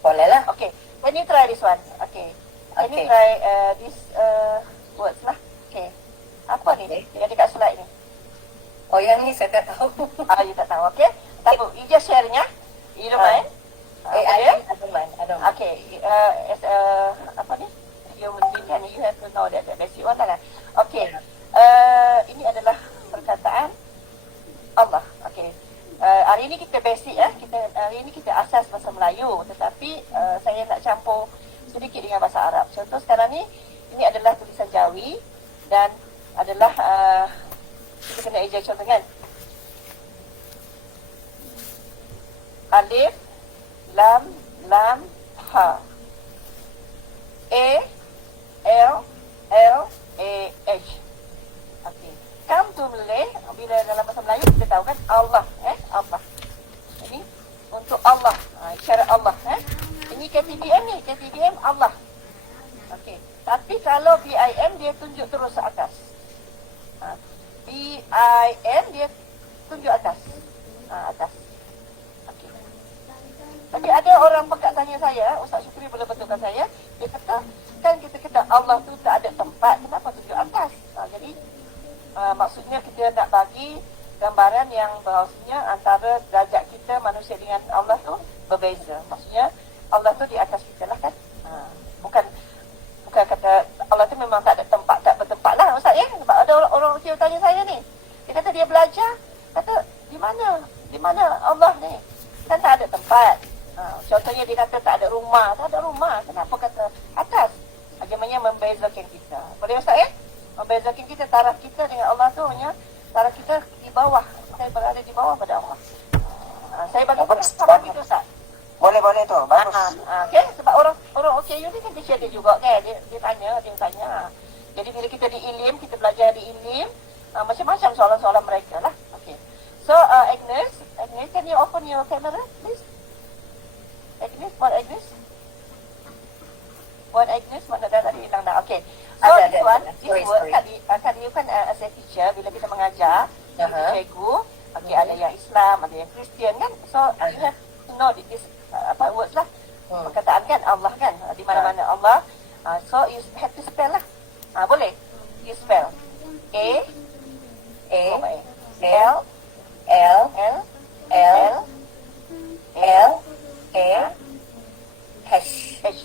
Boleh lah. Okay, can you try this one? Okay, can you Okay. try this words lah? Okay, apa ni? Okay. Yang dekat slide ni? Oh, yang ni saya tak tahu. You tak tahu, okay? Tak apa, you just sharing You don't mind? I Boleh? don't mind. I don't mind. Okay, as apa ni? Human being kan, you have to know that basic one lah kan? Okay, ini adalah perkataan Allah. Okay, hari ini kita basic hari ini kita asas bahasa Melayu, tetapi saya nak campur sedikit dengan bahasa Arab. Contoh sekarang ni, ini adalah tulisan Jawi dan adalah kita kena eja contoh kan? Alif, lam, lam, ha. A, L, L, A, H. Okey. Come to Malay, bila dalam bahasa Melayu kita tahu kan Allah, Allah. Ini untuk Allah, isyarat Allah, Ini KTBM ni, KTBM Allah. Okey. Tapi kalau BIM dia tunjuk terus ke atas. BIM dia tunjuk atas. Atas. Okey. Tapi ada orang pekat tanya saya, Ustaz Syukri boleh betulkan saya, dia kata, kan kita kata Allah tu tak ada tempat, kenapa tunjuk atas? Jadi, maksudnya kita nak bagi gambaran yang bahawasanya antara derajat kita manusia dengan Allah tu berbeza. Maksudnya, Allah tu di atas kita lah kan? Bukan kata Allah tu memang tak ada tempat, tak bertempat lah Ustaz ya. Sebab ada orang kecil tanya saya ni, dia kata dia belajar, kata di mana Allah ni? Kan tak ada tempat. Contohnya dia kata tak ada rumah. Kenapa kata atas? Bagaimana membezakan kita? Boleh Ustaz ya? Membezakan kita, taraf kita dengan Allah tu hanya taraf kita di bawah. Saya berada di bawah pada Allah. Saya bagi faham itu Ustaz. Boleh tu, bagus. Okay? Sebab orang OKU ni kan dia share juga kan. Dia tanya. Jadi bila kita di ilim, kita belajar di ilim, macam-macam soalan-soalan mereka lah. Okay. So Agnes, can you open your camera please? Agnes, Puan Agnes, mana dah tadi hilang dah. Okay. So this word, Kak Liu kan as a teacher, bila kita mengajar, cikgu, okay, ada yang Islam, ada yang Kristian kan. So you have to know this words lah. Perkataan kan Allah kan, di mana-mana Allah. So you have to spell lah. Boleh? You spell A L A H.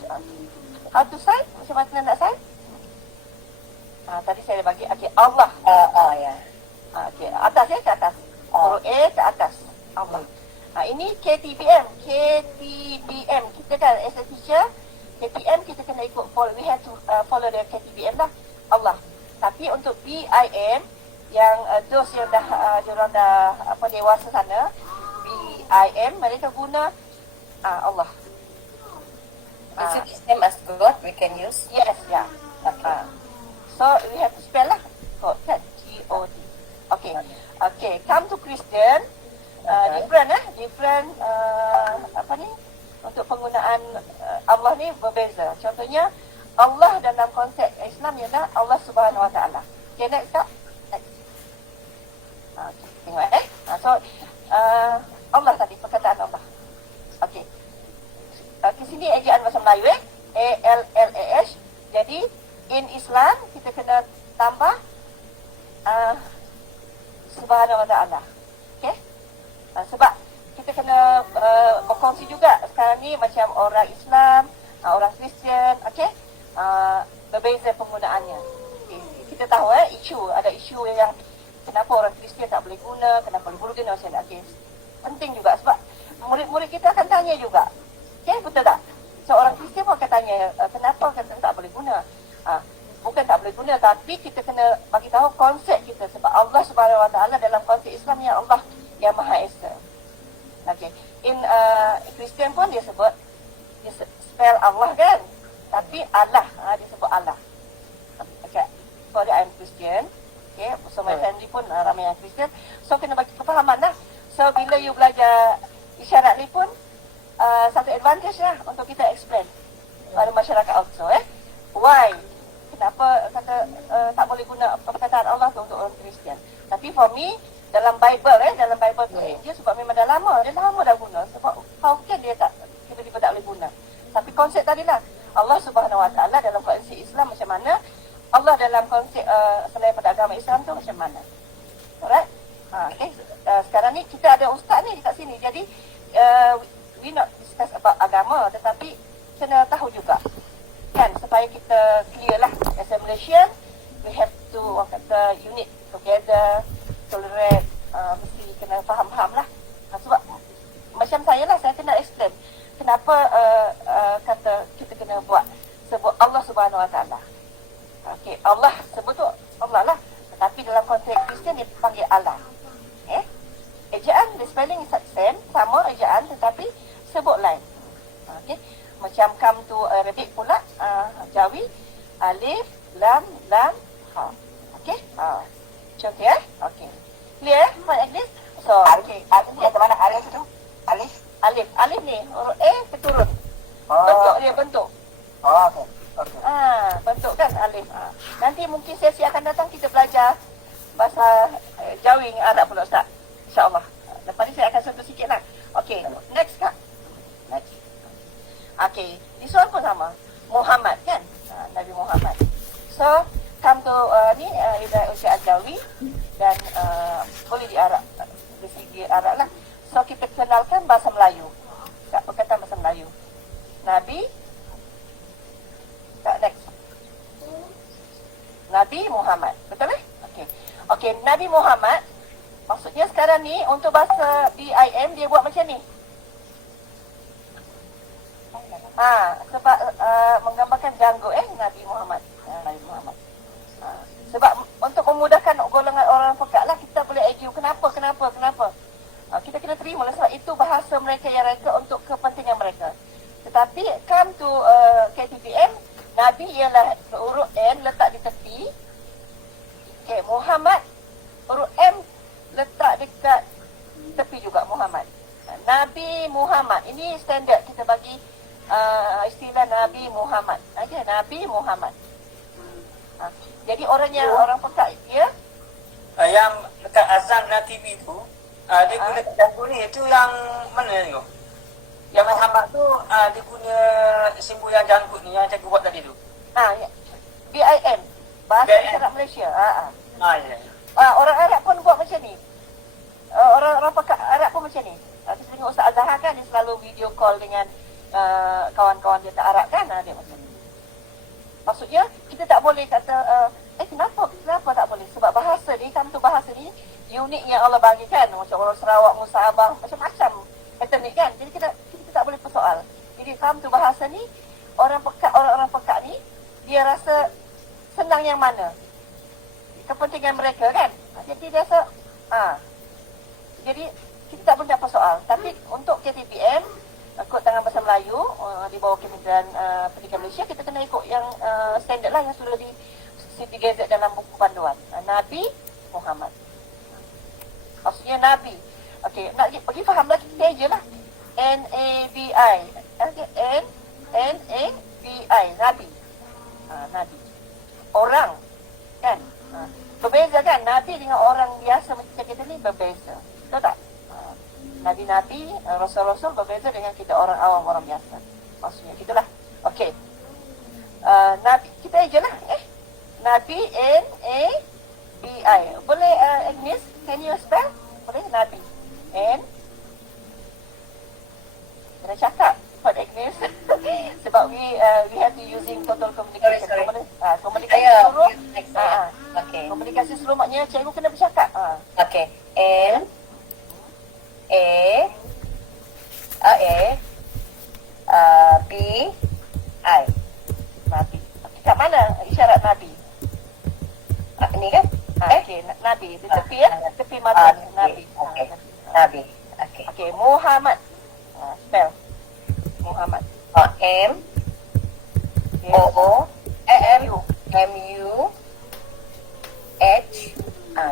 How to sign? Macam mana nak sign? Tadi saya bagi Allah. Ya. Okay, atas ke atas? Huruf A ke atas. Allah. Ini KTBM. Kita kan as a teacher, KTBM kita kena ikut follow. We have to follow the KTBM lah. Allah. Tapi untuk BIM yang those yang diorang dah dewasa sana, BIM mereka guna Allah. Is it the same as God we can use? Yes, yeah. Okay. So we have to spell lah. God, G-O-D. Okay. Come to Christian. Different untuk penggunaan Allah ni berbeza. Contohnya Allah dalam konsep Islam ialah Allah Subhanahu Wa Taala. Okay, next tak? Next. Tengok So Allah tadi, perkataan Allah. Okay. Di sini ejaan bahasa Melayu A-L-L-A-H. Jadi in Islam kita kena tambah Subhanahu Wa Taala. Okay? Sebab kita kena berkongsi juga sekarang ni macam orang Islam, orang Kristian, okay? Berbeza penggunaannya. Okay. Kita tahu ada isu yang kenapa orang Kristian tak boleh guna, kenapa boleh guna macam mana. Okay. Penting juga sebab murid-murid kita akan tanya juga. Okay, betul tak? So orang Kristian pun akan tanya kenapa kita tak boleh guna. Bukan tak boleh guna, tapi kita kena bagi tahu konsep kita sebab Allah Subhanahu Wa Taala dalam konsep Islam yang Allah yang Maha Esa. Okay. in Kristian pun dia sebut, dia spell Allah kan, tapi Allah, dia sebut Allah. Okay. Sorry, I'm Christian. Okay, so my family pun ramai yang Kristian. So kena bagi kefahaman lah. So bila you belajar isyarat ni pun satu advantage lah untuk kita explain pada masyarakat also. Why? Kenapa kata tak boleh guna perkataan Allah tu untuk orang Kristian? Tapi for me, dalam Bible dalam Bible tu dia sebab memang dah lama dah guna. Sebab how can dia tak tiba-tiba tak boleh guna? Tapi konsep tadilah Allah Subhanahu Wa Taala dalam konsep Islam macam mana, Allah dalam konsep selain pada agama Islam tu macam mana. Alright? Okay. Sekarang ni kita ada ustaz ni dekat sini. Jadi we not discuss about agama, tetapi kena tahu juga kan, supaya kita clear lah. As a Malaysian, we have to orang kata unit together, tolerate, mesti kena faham-faham lah. Sebab macam saya lah, saya kena explain kenapa kata kita kena buat sebut Allah Subhanahu Wa Taala. Okay, Allah sebut tu Allah lah, tetapi dalam konteks Kristian dia panggil Allah. Ejaan, the spelling is same, sama ejaan, tetapi sebut lain. Okay, macam come to Arabic pula, Jawi, alif, lam, ha. Okay, contoh okay. Clear, Puan Agnes? So, okay. Alif macam mana alif tu? Alif? Alif ni, huruf A keturun. Bentuk dia, bentuk. Oh, okey. Okey. Bentuk kan alif. Nanti mungkin sesi akan datang kita belajar bahasa Jawi dengan Arab pula, Ustaz. InsyaAllah. Lepas ni saya akan sentuh sikit lah. Okay, next Kak. Next. Okay, this one pun sama. Muhammad kan? Nabi Muhammad. So, come to ni usia Jawi dan boleh di Arab, dari segi Arab lah. So kita kenalkan bahasa Melayu. Tak, perkataan bahasa Melayu. Nabi. Tak, next. Nabi Muhammad. Betul Okey. Okey, Nabi Muhammad. Maksudnya sekarang ni untuk bahasa BIM dia buat macam ni. Sebab menggambarkan janggut Nabi Muhammad. Nabi Muhammad. Sebab untuk memudahkan golongan orang pekat lah, kita boleh argue kenapa. Kita kena terima lah, sebab itu bahasa mereka yang reka untuk kepentingan mereka. Tetapi come to KTPM, Nabi ialah huruf N letak di tepi. Okay, Muhammad huruf M letak dekat tepi juga, Muhammad. Nabi Muhammad, ini standard kita bagi istilah Nabi Muhammad. Nabi Muhammad. Jadi orang pekat dia yang dekat azan TV tu, dia guna janggut ni, itu yang mana ni? Yang Muhammad tu dia guna simbol yang janggut ni yang cikgu buat tadi tu. Ya. BIN, bahasa isyarat Malaysia. Ya. Orang Arab pun buat macam ni. Orang pekat Arab pun macam ni. Kita tengok Ustaz Azhar kan, dia selalu video call dengan kawan-kawan dia tak Arab kan, dia macam ni. Maksudnya kita tak boleh kata kenapa tak boleh? Sebab bahasa ni, kan tu bahasa ni unik yang Allah bagi kan. Macam orang Sarawak, Musa Abang, macam-macam etnik kan. Jadi kita tak boleh persoal. Jadi tu bahasa ni, orang-orang pekat ni dia rasa senang yang mana? Kepentingan mereka kan. Jadi dia rasa jadi kita tak boleh nak persoal. Tapi untuk KTPM, kod tangan bahasa Melayu di bawah Kementerian Pendidikan Malaysia, kita kena ikut yang standard lah yang sudah di City Gazette dalam buku panduan. Nabi Muhammad. Maksudnya Nabi. Okey, nak bagi faham lagi je lah. N-A-B-I. N-A-B-I. Nabi. Nabi. Orang. Kan? Berbeza kan? Nabi dengan orang biasa macam kita ni berbeza. Betul tak? Nabi-Nabi, Rasul-Rasul berbeza dengan kita orang awam, orang biasa. Maksudnya gitulah. Okey. Nabi, kita je lah. Nabi, N-A-B-I. Boleh Agnes, can you spell? Boleh Nabi. N. Kena cakap Pak Agnes. Sebab we have to using total communication. Sorry. Komunikasi seluruh. Okay. Komunikasi seluruh maknanya cikgu kena bercakap. Okay. N A B I. Nabi. Kat mana isyarat Nabi? Ini kan? Okey, Nabi. Di tepi Tepi mata. Nabi. Okay. Nabi. Okay. Okey, Muhammad. Spell. Muhammad. M O O M M U H.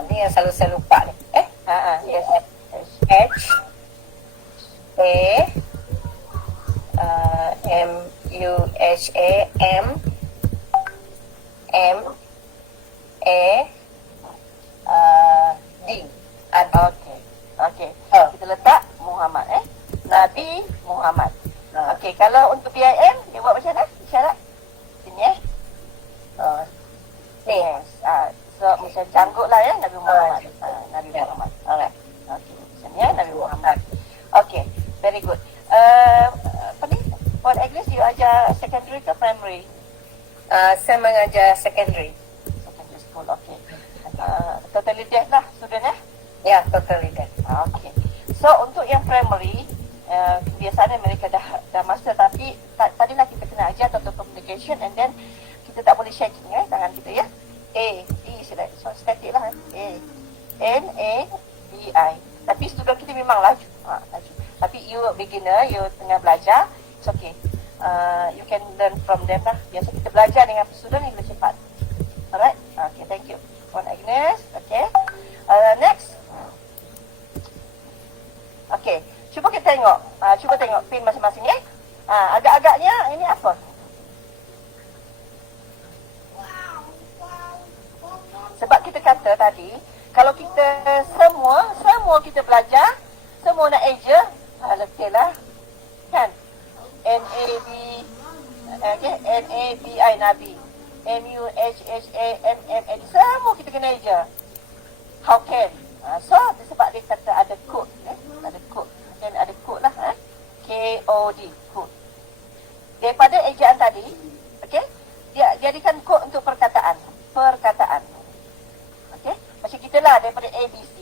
Ni yang selalu saya lupa ni. Yes. H A M U H A M M A D. Okey. Kita letak Muhammad Nabi Muhammad. Okey, kalau untuk BIM dia buat macam mana? Isyarat. Sini Ni. Yes. So macam cangguk lah ya Nabi Muhammad. Nabi Muhammad. Alright. Okey. Macam ni Nabi Muhammad. Okey. Very good. Apa ni? Puan Agnes, you ajar secondary ke primary? Saya mengajar secondary. Secondary school. Okey. Totally deaf lah student Ya, totally deaf. Okey. So untuk yang primary, biasanya mereka dah master, tapi tadilah kita kena ajar total communication, and then kita tak boleh shaking tangan kita ya. A, B, so static lah A, N, A, B, I. Tapi student kita memang laju. Laju. Tapi you beginner, you tengah belajar, it's okay. You can learn from them lah. Biasa kita belajar dengan student yang lebih cepat. Alright? Okay, thank you. Puan Agnes, okay. Next. Okay, cuba kita tengok. Cuba tengok pin masing-masing agak-agaknya ini apa? Sebab kita kata tadi, kalau kita semua kita belajar, semua nak aja, letih lah. Kan? N-A-B, okay, N-A-B-I, Nabi. M-U-H-H-A-M-M-N, semua kita kena aja. How can? So, sebab dia kata ada code. Ada code. Dan ada code lah. K-O-D, code. Daripada ejaan tadi, okay, dia jadikan code untuk perkataan. Okay, macam kita lah daripada ABC,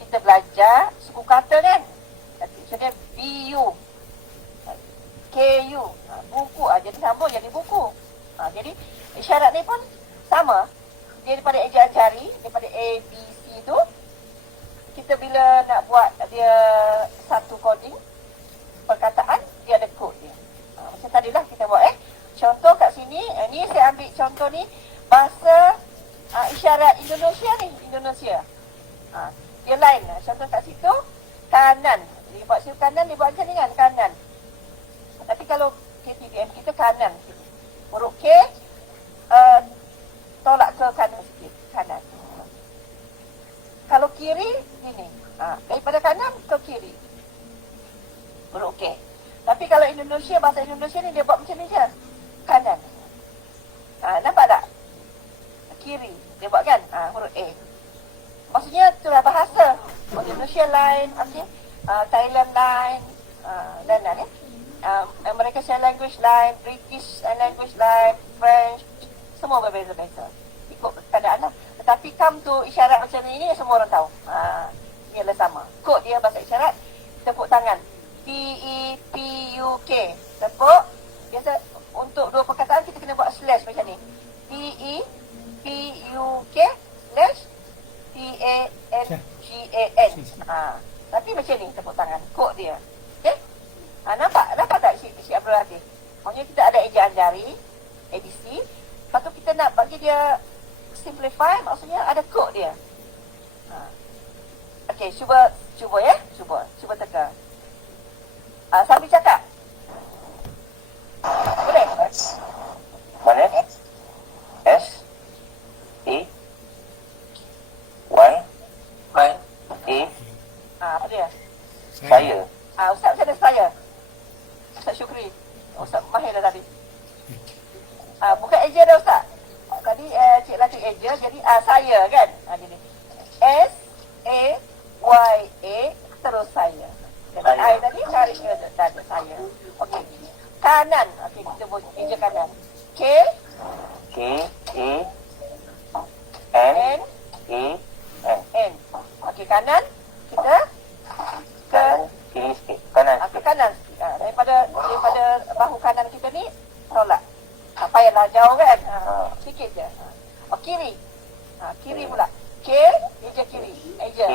kita belajar suku kata kan. Contohnya B-U, K-U, buku. Jadi sambung jadi buku. Jadi isyarat ni pun sama. Dia daripada ejaan jari, daripada ABC tu, kita bila nak buat dia satu coding perkataan, dia ada code dia. Macam tadilah kita buat contoh kat sini, ni saya ambil contoh ni bahasa isyarat Indonesia ni, Indonesia. Dia lain. Contoh kat situ kanan. Dia buat situ kanan, dia buat macam ni kan, kanan. Tapi kalau KTBM kita kanan. Huruf K tolak ke kanan sikit, kanan. Kalau kiri, ini. Daripada kanan ke kiri. Huruf K. Tapi kalau Indonesia, bahasa Indonesia ni dia buat macam ni je. Kanan. Nampak tak? Kiri. Dia buat kan? Huruf A. Maksudnya itulah bahasa. Indonesia lain, okay? Thailand lain, dan lain. American Sign Language lain, British Sign Language lain, French, semua berbeza-beza. Ikut keadaan lah. Tetapi come to isyarat macam ini, semua orang tahu. Ia adalah sama. Kod dia bahasa isyarat, tepuk tangan. P-E-P-U-K. Tepuk. Biasa untuk dua perkataan kita kena buat slash macam ni. P-E-P-U-K slash T-A-N-G-A-N. Tapi macam ni tepuk tangan. Kod dia. Okay? Nampak tak Cik Abdul Latif? Maksudnya kita ada ejaan jari, ABC. Lepas tu kita nak bagi dia simplify, maksudnya ada kod dia. Okey, cuba ya. Cuba teka. Sambil cakap. Boleh? Mana? S E 1 E Apa dia? saya. Ustaz macam mana saya? Ustaz Syukri. Ustaz Mahir dah tadi. Bukan eja dah Ustaz. Tadi Cik Latif eja, jadi saya kan? Jadi S-A-Y-A terus saya. Jadi I tadi cari ke dada saya. Okey. Kanan. Okey, kita buat eja kanan. K E N N E N. N. Okey, kanan kita ke Kiri sikit. Kanan ke sikit. kanan. Daripada bahu kanan kita ni tolak. Tak payahlah jauh kan. Sikit je. Kiri. Kiri pula. K, eja kiri. Eja.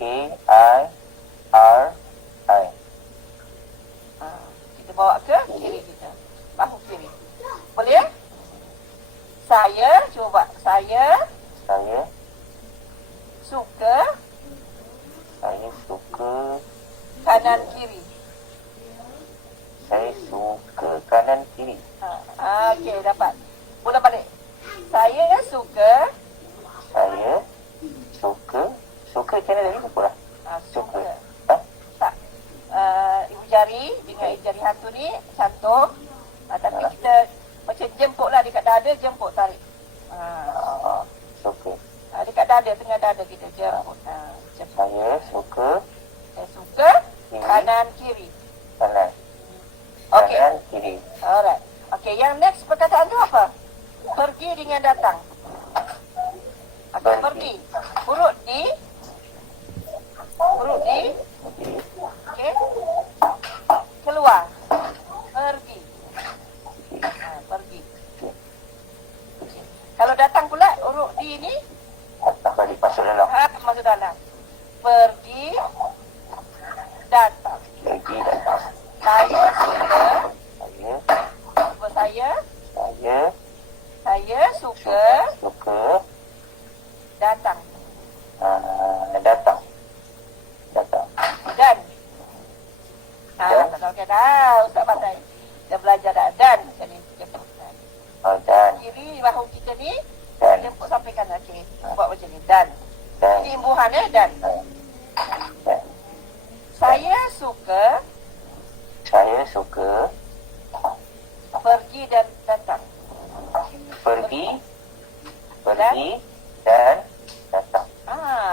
K I R I. bawa ke kiri kita. Bahu kiri. Boleh? Saya, cuba. Saya suka kanan kiri. Saya suka kanan kiri. Okey, dapat. Mula balik. Saya suka channel tadi apa lah? suka. Ha? Tak. Ibu jari dengan ibu jari hantu ni cantum. Tapi kita macam jemput lah dekat dada, jemput tarik. Suka. Dekat dada, tengah dada kita jemput. Jemput. Saya suka Saya suka kiri. kanan kiri. kanan. Okey. Kanan kiri. Alright. Okey, yang next perkataan tu apa? Pergi dengan datang. Okey, pergi. Huruf D. Okey. Keluar. Pergi. Pergi. Okay. Kalau datang pula huruf D ni Tak balik masuk dalam. masuk dalam. Pergi. Datang. Pergi datang. Saya suka. Saya suka suka datang. datang. Dan. Tak tahu kan. Ustaz pandai. Dia belajar dah. Dan. Macam ni. Jemput. Dan Kiri bahu kita ni. Dan. Jemput sampai kanan. Okey. Buat macam ni. Dan. Ini imbuhan Dan. Dan. Saya suka pergi dan datang. pergi dan datang.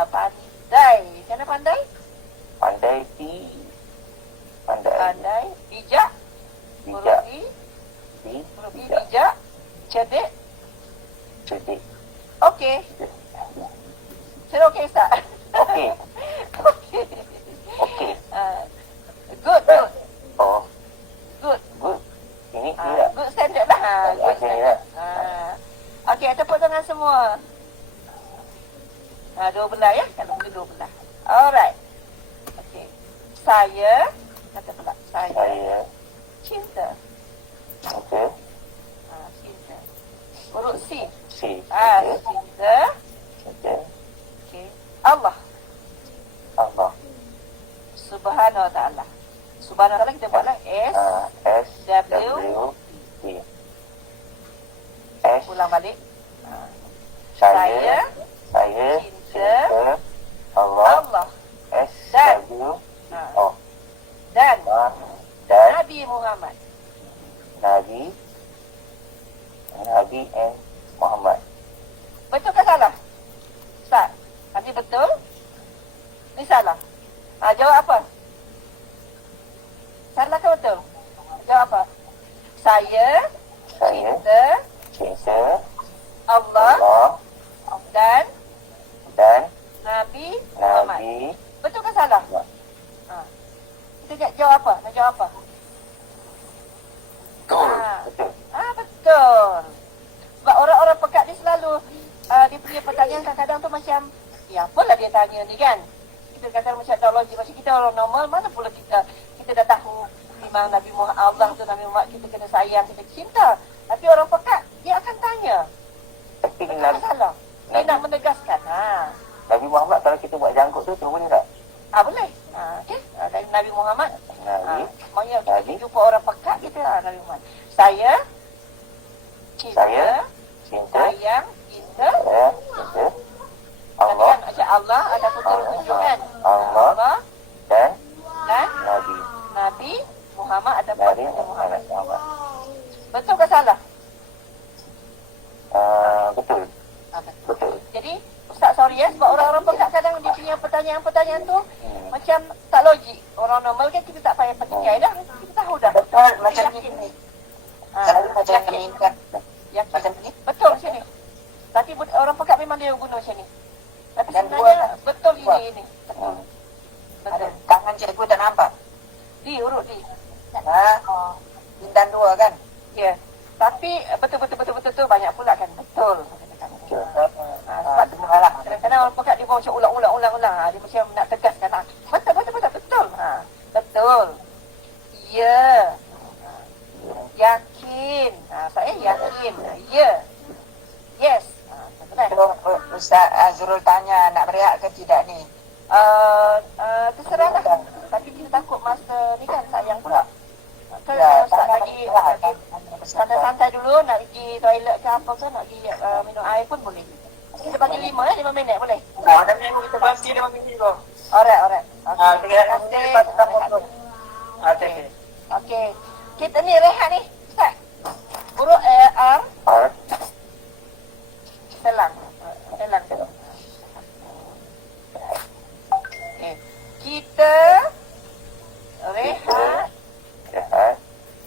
Pandai. Macam mana pandai? Pandai. Pandai. Bijak. Bijak. Huruf I bijak. Cerdik. Cerdik. Okey. Sudah okey, Ustaz? Okey. Okey. Okey. Good. Oh, Good. good. Ini tidak. Good standard lah. Good Okey, standard. Okey, tepuk tangan semua. Dua belah ya. Kalau boleh dua belah. Alright. Okey. Saya. Kata pula. Saya. Cinta. Okey. Cinta. Huruf C. Okey. Cinta. Okey. Okey. Allah. Allah. Subhanahu wa ta'ala. Subhanahu wa ta'ala kita buatlah S. S W. T. S. Ulang balik. Saya cinta Allah. Allah. S Dan. W Ha. O. Dan Dan Nabi Muhammad. Nabi and Muhammad. Betul ke salah? Ustaz, Nabi betul? Ni salah. Jawab apa? Salah ke betul? Jawab apa? Saya cinta Allah dan Nabi Muhammad. Betul ke salah? Kita jawab apa? Nak jawab apa? Betul. Betul. Sebab orang-orang pekat ni selalu dia punya pertanyaan kadang-kadang tu macam apalah dia tanya ni kan. Kita kata macam teologi. Macam kita orang normal, mana pula kita dah tahu memang Nabi Muhammad Allah tu Nabi Muhammad kita kena sayang, kita cinta. Tapi orang pekat dia akan tanya. Tapi Betul ke salah? Dia nak menegaskan. Nabi Muhammad kalau kita buat jangkut tu boleh tak? Boleh. Okey. Dari Nabi Muhammad. Maknanya kita Nabi. jumpa orang pekat kita Nabi Muhammad. Saya cinta. Sayang. Cinta. Allah. Macam Allah ada petunjuk kan. Allah. Dan Nabi Muhammad ada Nabi petunjuk Muhammad. Muhammad. Betul ke salah? Betul. Betul. Jadi Ustaz sorry sebab orang-orang pekat kadang dia punya pertanyaan-pertanyaan tu macam tak logik. Orang normal kan kita tak payah petikai dah. Kita tahu dah. Betul, macam Yakin. ni. Macam ni kan. Yakin. Macam ni. Betul macam ni. Tapi orang pekat memang dia guna macam ni. Tapi Dan sebenarnya dua. betul Dua. ini. Betul. Ada tangan cikgu tak nampak. Huruf D. Bintang 2 kan. Ya. Tapi betul tu banyak pula kan. Betul. Sebab tu lah. Kadang-kadang orang pekat dia macam ulang. Dia macam nak tegaskan. Betul. Betul. Ya. Yakin. Saya yakin. Ya. Yes. Benar. Ustaz Azrul tanya nak berehat ke tidak ni? Terserahlah. Tapi kita takut masa ni kan sayang pula. Kan Ya, Ustaz tanya lagi berehat. santai-santai dulu, nak pergi toilet ke apa ke, nak pergi minum air pun boleh. Kita bagi 5 minit boleh? Ada minggu kita berhenti 5 minit tu. Alright. Dengan Terima lepas kita kasih. potong. Okay. Okey. Kita ni rehat ni, Ustaz. Huruf R. Selang. Okey. Kita rehat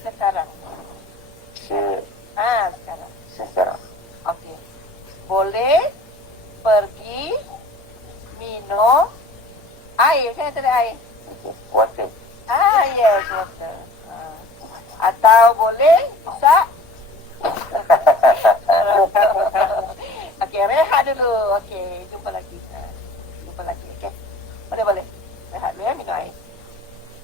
sekarang. Sekarang. Okey. Boleh pergi minum air. Kan ada air? Yes, water. Atau boleh masak. Okey, rehat dulu. Okey, jumpa lagi. Okey. Boleh.